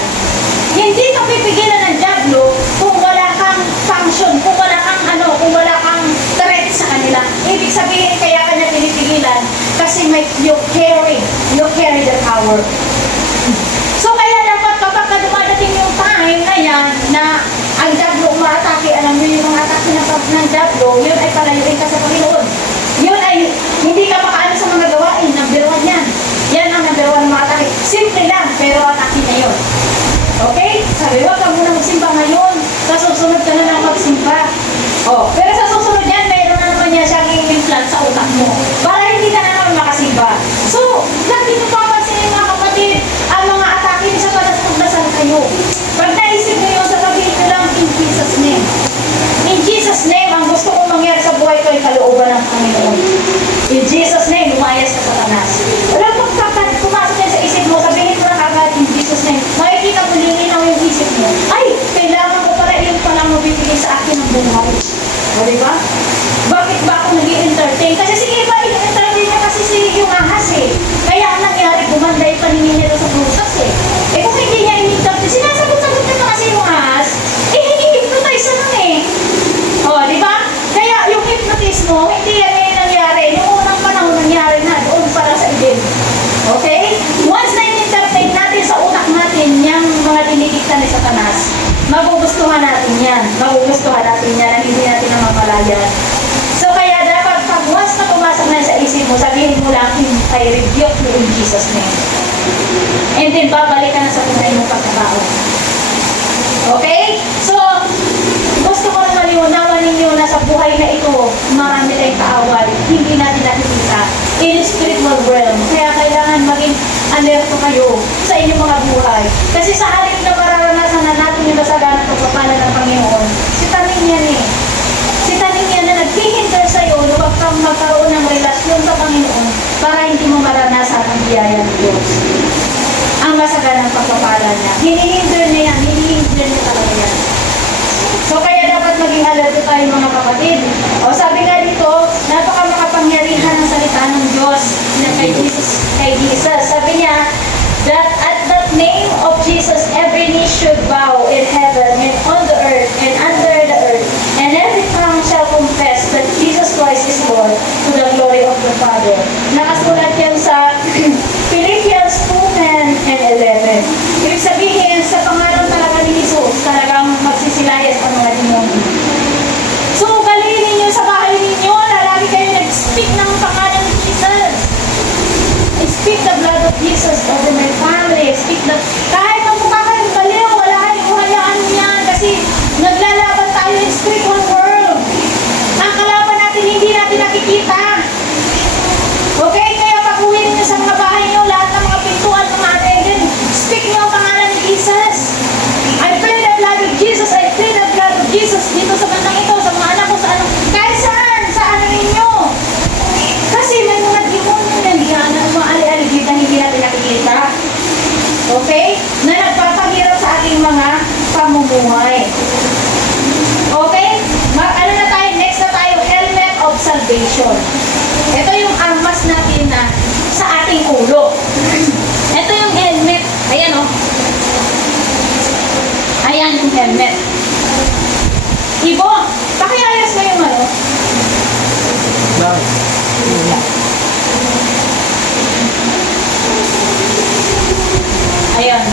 Hindi ka pipigilan ng diablo kung wala kang function, kung wala kang threat sa kanila. Ibig sabihin, kaya kanya pinipigilan kasi you carry the power. So kaya dapat kapag dumadating yung time na yan na ang diablo umatake, alam mo yung mga atake ng diablo, yun ay palayuin ka sa Panginoon. Yun ay hindi ka makaano sa mga gawain, number 1 yan. Yan ang number 1 mga atake. Simple lang, pero atake na yun. Okay? Sabi, wag ka muna magsimba ngayon. Sa susunod ka na lang magsimba. Pero sa susunod yan, mayroon na naman niya siyang i-implant sa utak mo. Para hindi ka na naman makasimba. So, lagi nyo papansinin mga kapatid, ang mga atake ni Satanas magdasal kayo. Pag naisip nyo yun, sasabihin nyo lang in Jesus name. In Jesus name, ang gusto kong mangyari sa buhay ko ay kalooban ng Panginoon. In Jesus name, lumayas ka Satanas. Alam mo, kapag pumasok yan sa isip mo, sabihin mo na kagad in Jesus name. Makikita mo lilinaw yung isip mo. Ay, kailangan ko pala yung palang mabibigay sa akin ng buhay. Diba? Bakit ba ako nag-i-entertain? Kasi sige ba, i-entertain niya kasi yung ahas eh. Kaya ang nangyari, gumanda yung paningin niya sa prusas eh. Kung hindi niya in-entertain, sinasagot-sagot niya kasi yung ahas, hypnotize na lang eh. Diba? Kaya yung hypnotismo, hindi yan ngayon nangyari. Yung unang panahon nangyari na, doon para sa Eden. Okay? Once na in-entertain natin sa utak natin yung mga dinidikta ni Satanas, magugustuhan natin yan. Magugustuhan natin yan ang hindi natin namamalayan. So kaya dapat pag once na pumasok na sa isip mo, sabihin mo lang, I rebuke you in Jesus name. And then babalik ka na sa tunay mong pagkatao. Okay? So, gusto ko na maliwanawan ninyo na sa buhay na ito, marami tayong kaaway. Hindi natin nakikita. In spiritual realm. Kaya kailangan maging alerto kayo sa inyong mga buhay. Kasi sa halip na mararanasan na natin yung masaganang pagpapala ng Panginoon, si Taning yan eh. Si Taning yan na naghihinter sa'yo, huwag kang magkaroon ng relasyon sa Panginoon para hindi mo maranasan ang biyaya ng Diyos. Ang masaganang pagpapala niya. Hinihinder niya yan. Hinihinder niya talaga yan. So kaya dapat maging alerto tayo mga kapatid. Sabi nga dito, makapangyarihan ng salita ng Diyos na kay Jesus. Sabi niya, that at that name of Jesus, every knee should bow in heaven and on the earth and under the earth, and every tongue shall confess that Jesus Christ is Lord, to the glory of the Father. Nakasulat yan sa Philippians 2:10 and 11. Ibig sabihin, sa pangalan talaga ni Jesus, talagang magsisilayas ang mga demonyo. So, galingin ninyo sa bahay ninyo, lagi kayo nag-speak ng pangalan ni Jesus. I speak the blood of Jesus over my family. I speak the... Kahit ang mukha kayo baliw, wala kayong uhayaan niyan kasi naglalaban tayo in spiritual world. Ang kalaban natin, hindi natin nakikita. Okay? Kaya pag-uwi ninyo sa mga bahay niyo, lahat ng mga pintuan, mga atendant, speak niyo ang pangalan ni Jesus. I pray the blood of Jesus. I pray the blood of Jesus dito sa bandang ito, sa mga anak ko, sa ano. Kahit saan, sa ano ninyo. Kasi may mga demonyo na diyan na umaali-aligid na hindi natin nakikita. Okay? Na nagpapahirap sa ating mga pamumuhay. Okay? Ano na tayo? Next na tayo, helmet of salvation. Ito yung armas natin na sa ating ulo. Ito yung helmet. Ayan o. Ayan yung helmet. Ibo, pakiayos mo yung ano. Ayan.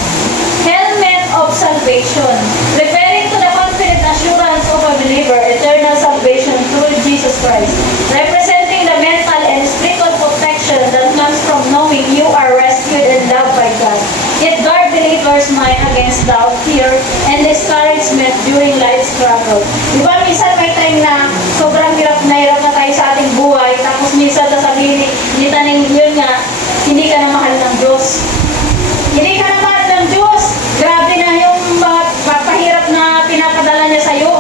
Helmet of salvation. Referring to the confident assurance of a believer, eternal salvation through Jesus Christ. Representing the mental and spiritual protection that comes from knowing you are rescued and loved by God. It guards believers' mind against doubt, fear, and discouragement during life's struggle. Diba minsan may time na sobrang hirap na tayo sa ating buhay, tapos minsan sasabihin ni Taning yun nga, hindi ka na mahal ng Diyos. Hindi ka na mahal ng Diyos. Grabe na yung pahirap na pinapadala niya sa'yo.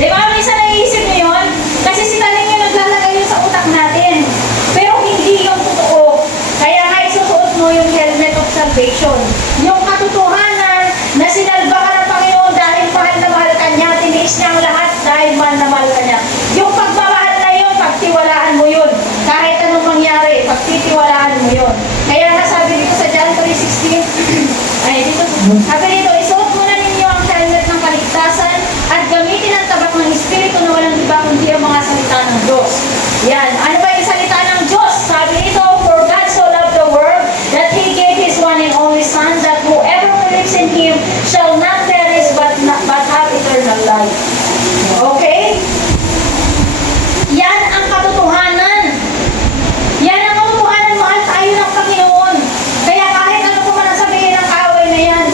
Diba minsan naiisip niyo yun? Kasi si Taning yun naglalagay yun sa utak natin. Pero hindi yung totoo. Kaya nga isusuot mo yung helmet of salvation. Yung katotohanan na sinalba ka ng Panginoon dahil mahal na mahal ka niya, tiniis niya ang lahat dahil mahal na mahal ka niya. Yung pagmamahal na yun, pagtiwalaan mo yun. Kahit anong mangyari, pagtitiwalaan mo yun. Kaya nga sabi dito sa John 3:16, ay dito, sabi dito, isuot muna ninyo ang helmet ng kaligtasan at gamitin ang tabak ng Espiritu na walang iba kundi ang mga salita ng Diyos. Yan. Ano ba yung salita ng Diyos? Sabi dito, for God so loved the world that He gave His one and only Son, that whoever believes in Him shall not perish but have eternal life. Okay? Yan ang katotohanan. Yan ang katotohanan. Mahal tayo ng Panginoon. Kaya kahit ano pa man ang sabihin ng kaaway na yan,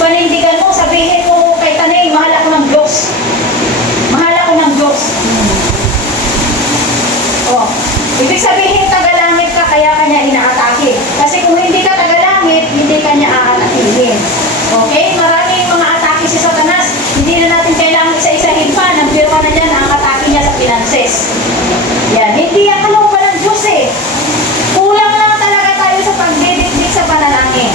panindigan mo, sabihin mo kay Tanay, mahal ako ng Diyos. Mahal ako ng Diyos. Oh, ibig sabihin tagalangit ka, kaya kanya inaatake. Kasi kung hindi ka tagalangit, hindi kanya aatakihin. Okay? Maraming mga atake si Satanas. Hindi na natin kailangan isa-isahin pa. Nagpirma na dyan ang atake niya sa finances. Yan. Hindi ang kalooban ng Diyos eh. Kulang lang talaga tayo sa pagdidikdik sa panalangin.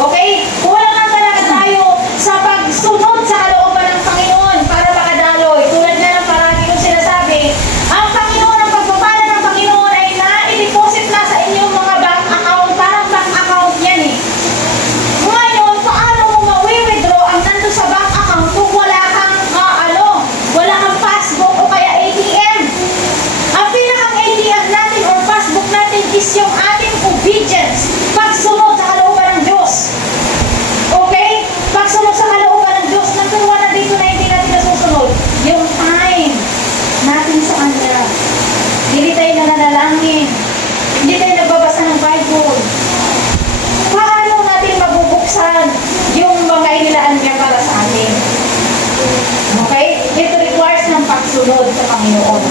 Okay? Kulang lang talaga tayo sa pagsunod sa kalooban ng Panginoon para makadaloy. Tulad nga ng paragi kong sinasabi, ang Panginoon, ang pagpapala ng Panginoon ay na-deposit na sa inyong mga bank account. Parang bank account yan eh. Ngayon, paano mo ma-withdraw ang nandun sa bank account kung wala kang wala kang passbook o kaya ATM? Ang pinakang ATM natin or passbook natin is yung ating obedience. Pagsunod sa kalooban ng Diyos. Okay? Pagsunod sa kalooban ng Diyos, nagkaroon na dito na hindi natin nasusunod. Yung time natin sa Kanya. Hindi tayo nananalangin. Hindi tayo nagbabasa ng Bible. Paano natin mabubuksan yung mga inilaan niya para sa atin? Okay? It requires ng pagsunod sa Panginoon.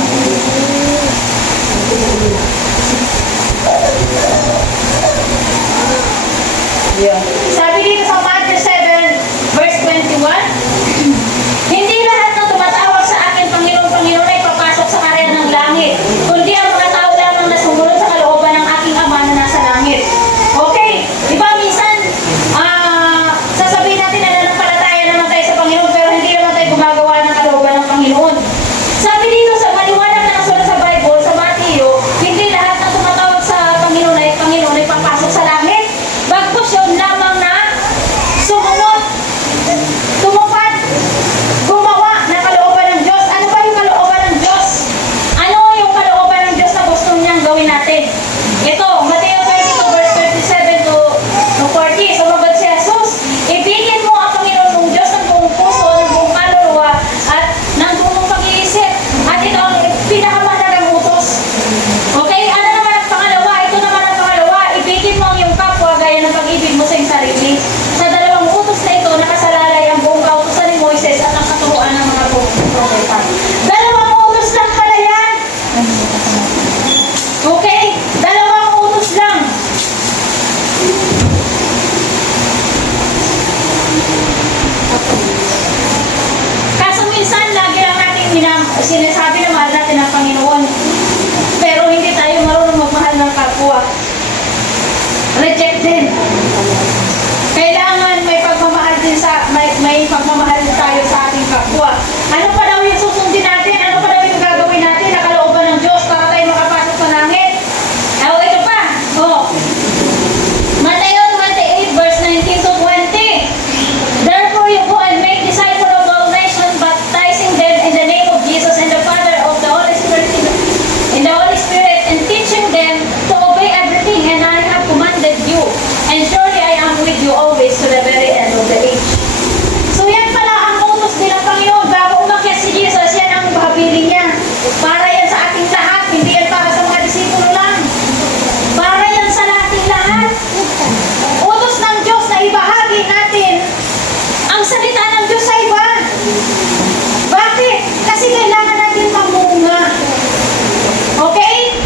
Yeah. Sabi dito sa Matthew 7, verse 21, hindi lahat ng tumatawag sa akin, Panginoon, Panginoon, ay papasok sa karya ng langit, kundi ang mga tao lamang na sumunod sa kalooban ng aking Ama na nasa langit. Okay? Diba minsan, sasabihin natin na nanampalataya naman tayo sa Panginoon, pero hindi naman tayo gumagawa ng kalooban ng Panginoon. Sabi dito sa maliwanag na nasulat sa Bible, sa Matthew, hindi lahat ng tumatawag sa Panginoon ay papasok sa langit. Bagkus yun lamang sinasabi na mahal natin ang Panginoon. Pero hindi tayo marunong magmahal ng kapwa. Rejected. Kailangan may pagmamahal din may pagmamahal din tayo sa ating kapwa. Ano pa daw yung susundin natin? Ano pa daw yung gagawin natin na kalooban ng Diyos para tayo makapasok sa langit? Ito pa. Mateo 28 verse 19 to 20. Therefore you go and make disciples of all nations, baptizing them in the name of Jesus and the Father of the Holy Spirit, and teaching them to obey everything and I have commanded you. And surely I am with you always to the very end of the age. So yan pala ang utos din ng Panginoon. Bago umakyat si Jesus, yan ang bahabilin niya. Para yan sa ating lahat, hindi yan para sa mga disipulo lang. Para yan sa ating lahat. Utos ng Diyos na ibahagi natin ang salita ng Diyos sa iba. Bakit? Kasi kailangan natin mamunga. Okay?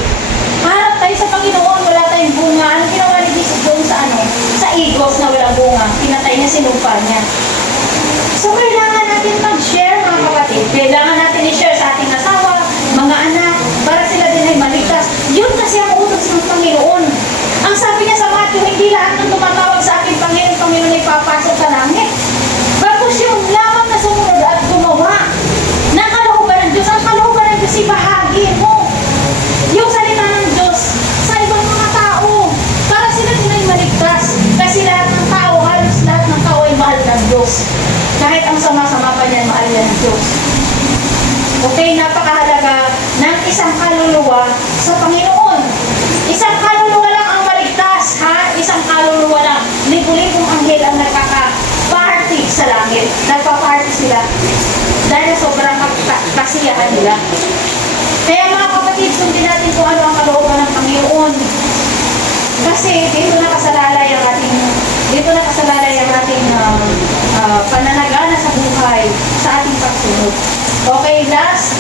Harap tayo sa Panginoon, wala tayong bunga. Ano ginawa ni Jesus doon sa sa igos na walang bunga? Pinatay niya, sinumpa niya. So kailangan natin mag-share, mga kapatid. Kailangan natin i-share sa ating asawa, mga anak, para sila din ay maligtas. Yun kasi ang utos ng Panginoon. Ang sabi niya sa Matthew, hindi lahat ng tumatawag sa aking Panginoon ay papasok sa langit. Bagos yung lamang na sumunod at gumawa ng kalooban ng Diyos. Ang kalooban ng Diyos, ibahagi mo yung salita ng Diyos sa ibang mga tao para sila din ay maligtas. Kasi lahat ng tao, halos lahat ng tao ay mahal ng Diyos. Kahit ang sama-sama pa niyan, mahal niya ng Diyos. Okay, napakahalaga ng isang kaluluwa sa Panginoon. Isang kaluluwa lang ang maligtas, ha? Isang kaluluwa lang. Libo-libong anghel ang nagkaka-party sa langit. Nagpa-party sila dahil sobrang kasiyahan nila. Kaya mga kapatid, sundin natin kung ano ang kalooban ng Panginoon. Kasi dito nakasalalay ang ating pananagana sa buhay, sa ating pagsunod. Okay, last.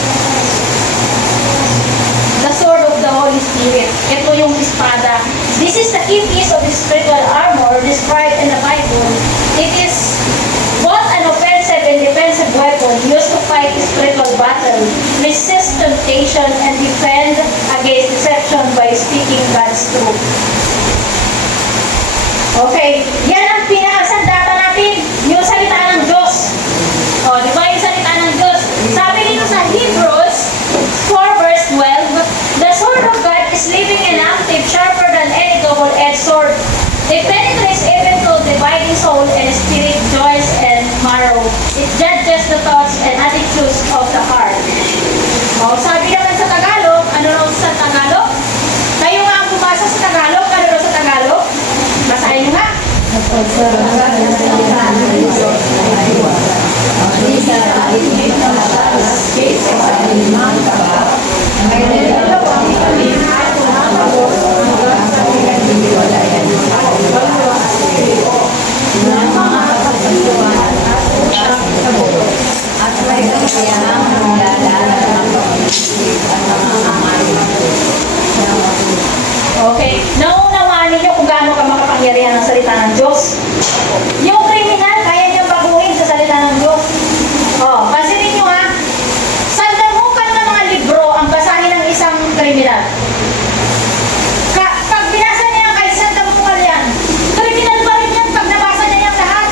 The sword of the Holy Spirit. Ito yung espada. This is the key piece of the spiritual armor described in the Bible. It is both an offensive and defensive weapon used to fight spiritual battle, resist temptation, and defend against deception by speaking God's truth. Okay, yan ang pinakasandata natin, yung salita ng Diyos. Di ba yung salita ng Diyos? Sabi dito sa Hebrews 4 verse 12, the sword of God is living and active, sharper than any double-edged sword. It penetrates even to dividing soul and spirit, joints and marrow. It judges the thoughts and attitudes of the heart. Sabi naman sa Tagalog, ano raw sa Tagalog? Kayo nga ang bumasa sa Tagalog, ano raw sa Tagalog? Basahin nyo nga. Okay, naunawaan ninyo kung gaano ka makapangyarihan ng salita ng Diyos. Yung kriminal, kaya niyang baguhin sa salita ng Diyos. Pansinin nyo ha, sandamukan ng mga libro ang basahin ng isang kriminal. Pag binasa niya kahit sandamukan yan, kriminal pa rin yan pag nabasa niya yung lahat.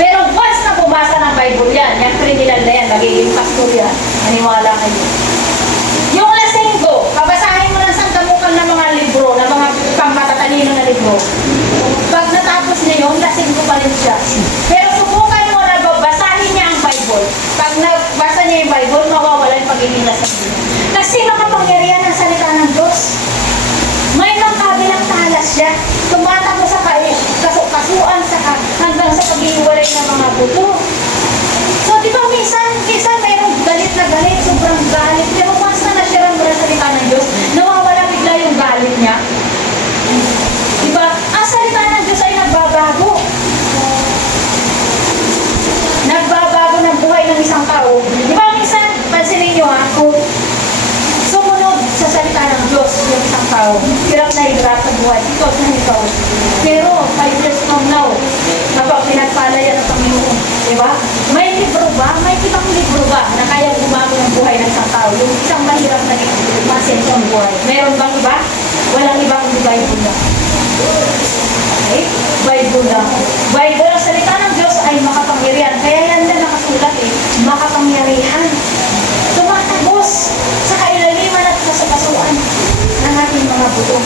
Pero once na bumasa ng Bible yan, yung kriminal na yan, magiging pastor yan. Maniwala kayo. Yung lasenggo, pabasahin mo ng sandamukan ng mga libro, ng mga pangmatatalino na libro. Pag natapos niya yun, lasenggo pa rin siya. Pero subukan mo na basahin niya ang Bible. Pag nabasa niya yung Bible, mawawala yung pagiging lasenggo. Kasi makapangyarihan ang salita ng Diyos. May kabilang talas siya. Tumatakbo sa kasuan hanggang sa pag-iwalay ng mga buto. So, di ba minsan mayroong galit na galit, sobrang galit. Pero once na nasyaran mo na salita ng Diyos, nawawala bigla yung galit niya. Di ba? Ang salita ng Diyos ay nagbabago. Nagbabago ng buhay ng isang tao. Di ba minsan, pansinin nyo ha, kung sumunod sa salita ng Diyos yung isang tao, hirap sa buhay, because na ikaw. Pero, 5 years from now, kapag pinagpala yan ng Panginoon, di ba? May libro ba? May ibang libro ba na kaya gumago ng ang buhay ng isang tao. Yung isang mahirap na masenso ang buhay. Meron bang iba? Walang ibang Bible lang. Okay? Bible lang. Bible, ang salita ng Diyos ay makapangyarihan. Kaya yan na nakasulat makapangyarihan. Tumatagos sa kailaliman at kasapasuan ng ating mga buto.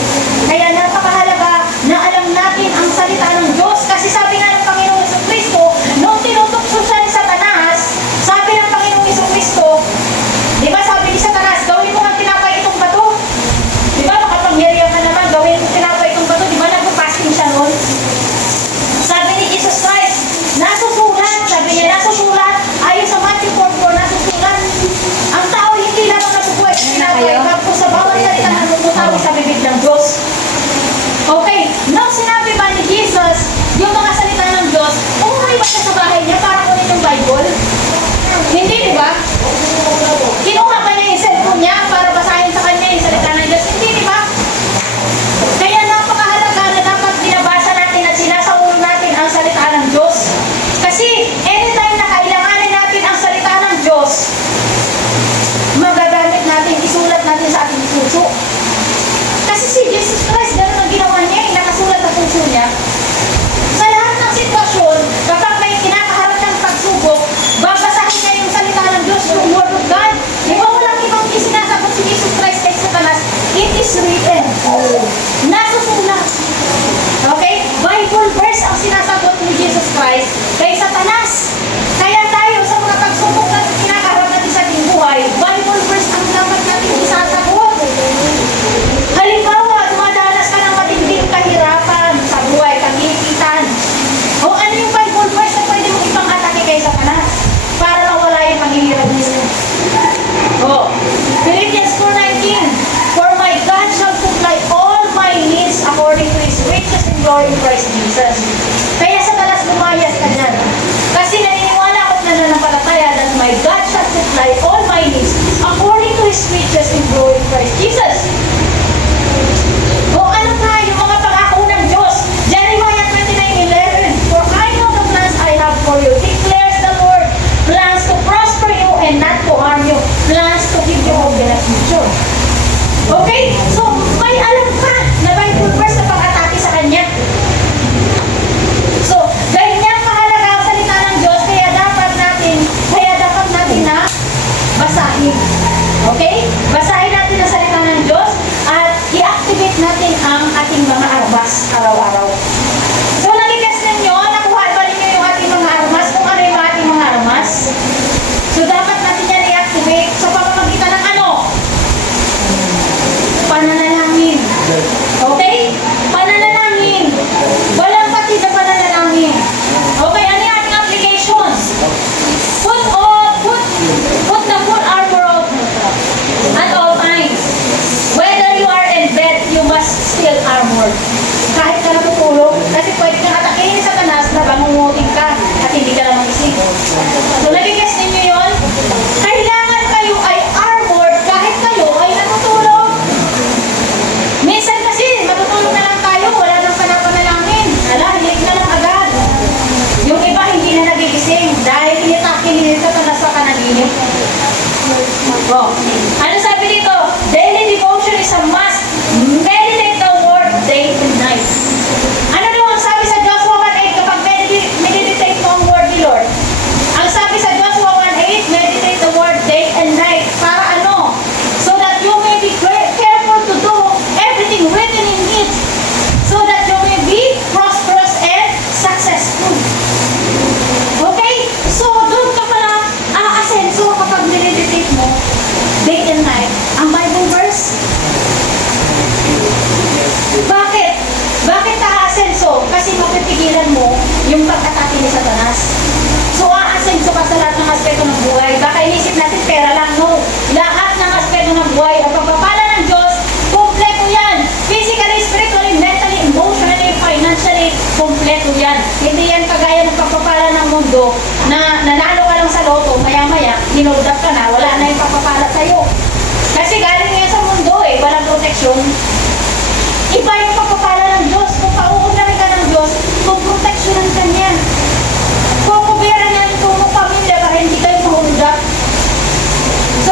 Kaya napakahalaga na alam natin ang salita ng Diyos. Kasi sabi nga ng Panginoong Jesucristo, nung tinutukso siya ni Satanas, sabi ng Panginoong Jesucristo, di ba sabi ni Satanas, gawin mo ang tinapay itong bato. Di ba makapangyarihan ka naman, gawin mo tinapay itong bato. Di ba nagpapasting siya noon? Sabi ni Jesus Christ, nasusulat, sabi niya, nasusulat, ayon sa Matthew 4:4, nasusulat, ang tao hindi lamang nabubuhay sa tinapay, kapag sa bawat salita na lumutawi sa bibig ng Diyos. Okay, nung sinabi ba ni Jesus yung mga salita ng Diyos, umuwi ba siya sa bahay niya para kunin yung Bible? Hindi, di ba? Kinuha ba niya yung cellphone niya para basahin sa kanya yung salita ng Diyos? Hindi, di ba? Kaya napakahalaga na dapat binabasa natin at sinasaulo natin ang salita ng Diyos. Kasi anytime na kailanganin natin ang salita ng Diyos, magagamit natin, isulat natin sa ating puso. Kasi si Jesus Christ, gano'n ang ginawa niya, nakasulat sa puso niya. Sa lahat ng sitwasyon, kapag may kinakaharap ng pagsubok, babasahin niya yung salita ng Diyos, yung Word of God. Di ba walang ibang isinasagot si Jesus Christ kay Satanas? It is written. Nasusulat. Okay? Bible verse ang sinasagot ni Jesus Christ kay Satanas. Kaya tayo sa mga pagsubok na kinakaharap natin sa ating buhay, Bible verse ang dapat natin isasagot. Halimbawa, dumadanas ka ng matinding kahirapan sa buhay, kagipitan. O ano yung Bible verse na pwede mong ipang-atake kay Satanas para mawala yung paghihirap niya? O, Philippians 4:19, for my God shall supply all my needs according to His riches and glory in Christ Jesus. Kaya Satanas, lumayas ka dyan. Kasi naniniwala ako na nananampalataya that my God shall supply all my needs according to His riches and glory in Christ Jesus. O ano tayo, mga pangako ng Diyos? Jeremiah 29:11, for I know the plans I have for you, declares the Lord, plans to prosper you and not to harm you, plans to give you hope in the future. Okay? So, may alam ka na Bible verse na pag-atake sa Kanya. So, ganyan mahalaga ang salita ng Diyos, kaya dapat natin na basahin. Okay? Basahin natin ang salita ng Diyos at i-activate natin ang ating mga armas araw-araw. So, nag-guess ninyo, nakuha ba ninyo yung ating mga armas? Kung ano yung ating mga armas? So, dapat natin yan i-activate sa pamamagitan ng ano? Pananalangin. Okay? Pananalangin. Walang pati na pananalangin. Okay, ano yung ating applications? Put the full armor of at all times. Whether you are in bed, you must still armor. Kahit ka natutulog, kasi pwede kang atakihin sa Satanas na bangungutin ka at hindi ka lang magising. So, nag-guess ninyo yun? Kailangan kayo ay armored kahit kayo ay natutulog. Minsan kasi, matutulog na lang tayo, wala nang panapanalangin. Hilik na lang agad. Yung iba hindi na nagigising dahil initakin ni Satanas sa kanaginip. Oh. Ano sabi dito? Daily devotion is a must. Meditate the word day and night. Ano daw ang sabi sa Joshua 1:8 kapag meditate mo ang word ni Lord? Ang sabi sa Joshua 1:8, meditate the word day and night. Para ano? So that you may be careful to do everything written in it. So that you may be prosperous and successful. Okay? So, doon ka pala aasenso kapag meditate mo day and night ang Bible verse. Bakit? Bakit aasenso? Kasi mapipigilan mo yung pag-atake ni Satanas. So, aasenso ka sa lahat ng aspeto ng buhay. Baka inisip natin pera lang. No. Lahat ng aspeto ng buhay. Ang pagpapala ng Diyos, kompleto yan. Physically, spiritually, mentally, emotionally, financially, kompleto yan. Hindi yan kagaya ng pagpapala ng mundo na nanalo ka lang sa loto, maya-maya, hinold up ka na, wala na yung pagpapala sa'yo. Kasi galing yan sa mundo walang proteksyon. Iba yung pagpapala ng Diyos. Kung pauunarin ka ng Diyos, kung proteksyonan ka niya. Kung kubiran niya yung tumong pamilya para hindi kayo mahulog up. So,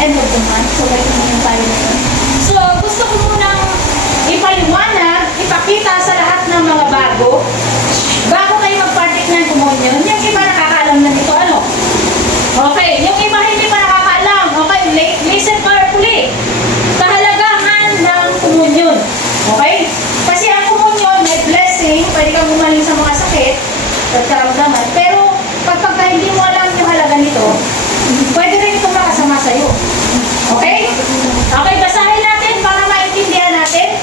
end of the month. So, may tumingin tayo ngayon. So, gusto ko munang ipaliwanag, ipakita sa lahat ng mga bago kayo mag-partake ng komunyon. Yung iba nakakaalam na nito, ano? Okay, yung iba hindi pa nakakaalam. Okay, listen carefully. Kahalagahan ng komunyon. Okay? Kasi ang komunyon may blessing, pwede kang gumaling sa mga sakit at karamdaman. Pero kapag hindi mo alam yung halaga nito, pwede rin itong makasama sa'yo. Okay? Okay, basahin natin para maintindihan natin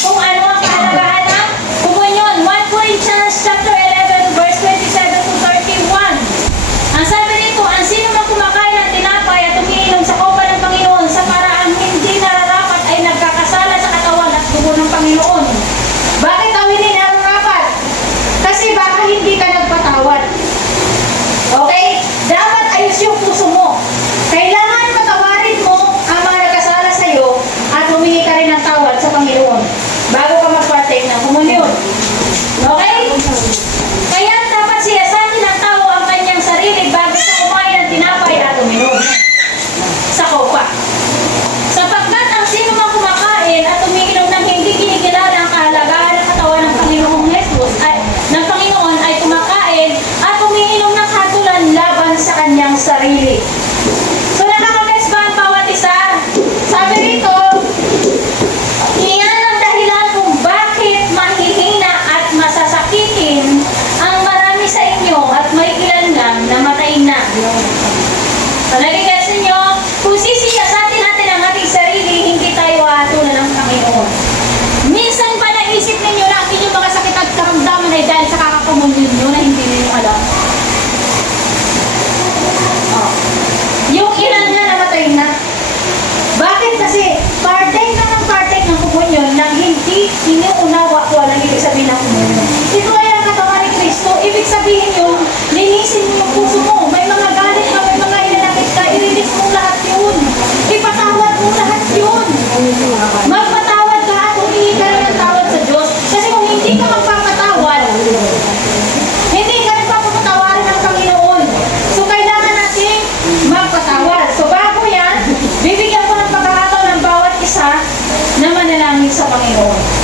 kung ano ang kahalagahan ng komunyon. 1 Corinthians chapter 11 verse 27 to 31. Ang sabi rito, ang sino man kumakain ng tinapay at umiinom sa kopa ng Panginoon sa paraang hindi nararapat ay nagkakasala sa katawan at dugo ng Panginoon. Bakit kami hindi nararapat? Kasi baka hindi ka nagpatawad. Okay? Dapat ayos yung puso mo. Kailangan patawarin mo ang mga nagkasala sa iyo at humingi ka rin ng tawad sa Panginoon bago ka mag-partake ng komunyon. Okay? Kaya dapat siyasatin ng tao ang kanyang sarili bago siya kumain ng tinapay at uminom sa kopa. Sapagkat ang sino mang kumakain at umiinom ng hindi kinikilala ang kahalagahan ng katawan ng Panginoong Jesus ng Panginoon ay kumakain at umiinom ng hatulan laban sa kanyang sarili. So nakakagets ba ang bawat isa? Sabi rito, iyan ang dahilan kung bakit mahihina at masasakitin ang marami sa inyo at may ilan lang namatay na. Nagigets ninyo? Kung sisiyasatin natin ang ating sarili, hindi tayo ahatulan ng Panginoon. Minsan pa naisip ninyo na ang inyong mga sakit at karamdaman ay dahil sa kakakomunyon nyo na hindi ninyo alam. Oh. Yung ilan nga namatay na. Bakit? Kasi partake ng komunyon nang hindi inuunawa ko ang ibig sabihin ng komunyon. Ito ay ang katawan ni Kristo. Ibig sabihin yung linisin mo yung puso mo. May mga galit ka, may mga inanakit ka, i-release mo lahat yun. Ipatawad mo lahat yun. Magpatawad ka at humingi ka rin ng tawad sa Diyos. Kasi kung hindi ka magpapatawad, hindi ka rin papapatawarin ng Panginoon. So kailangan natin magpatawad. So bago yan, bibigyan ko ng pagkakataon ng bawat isa na manalangin sa Panginoon.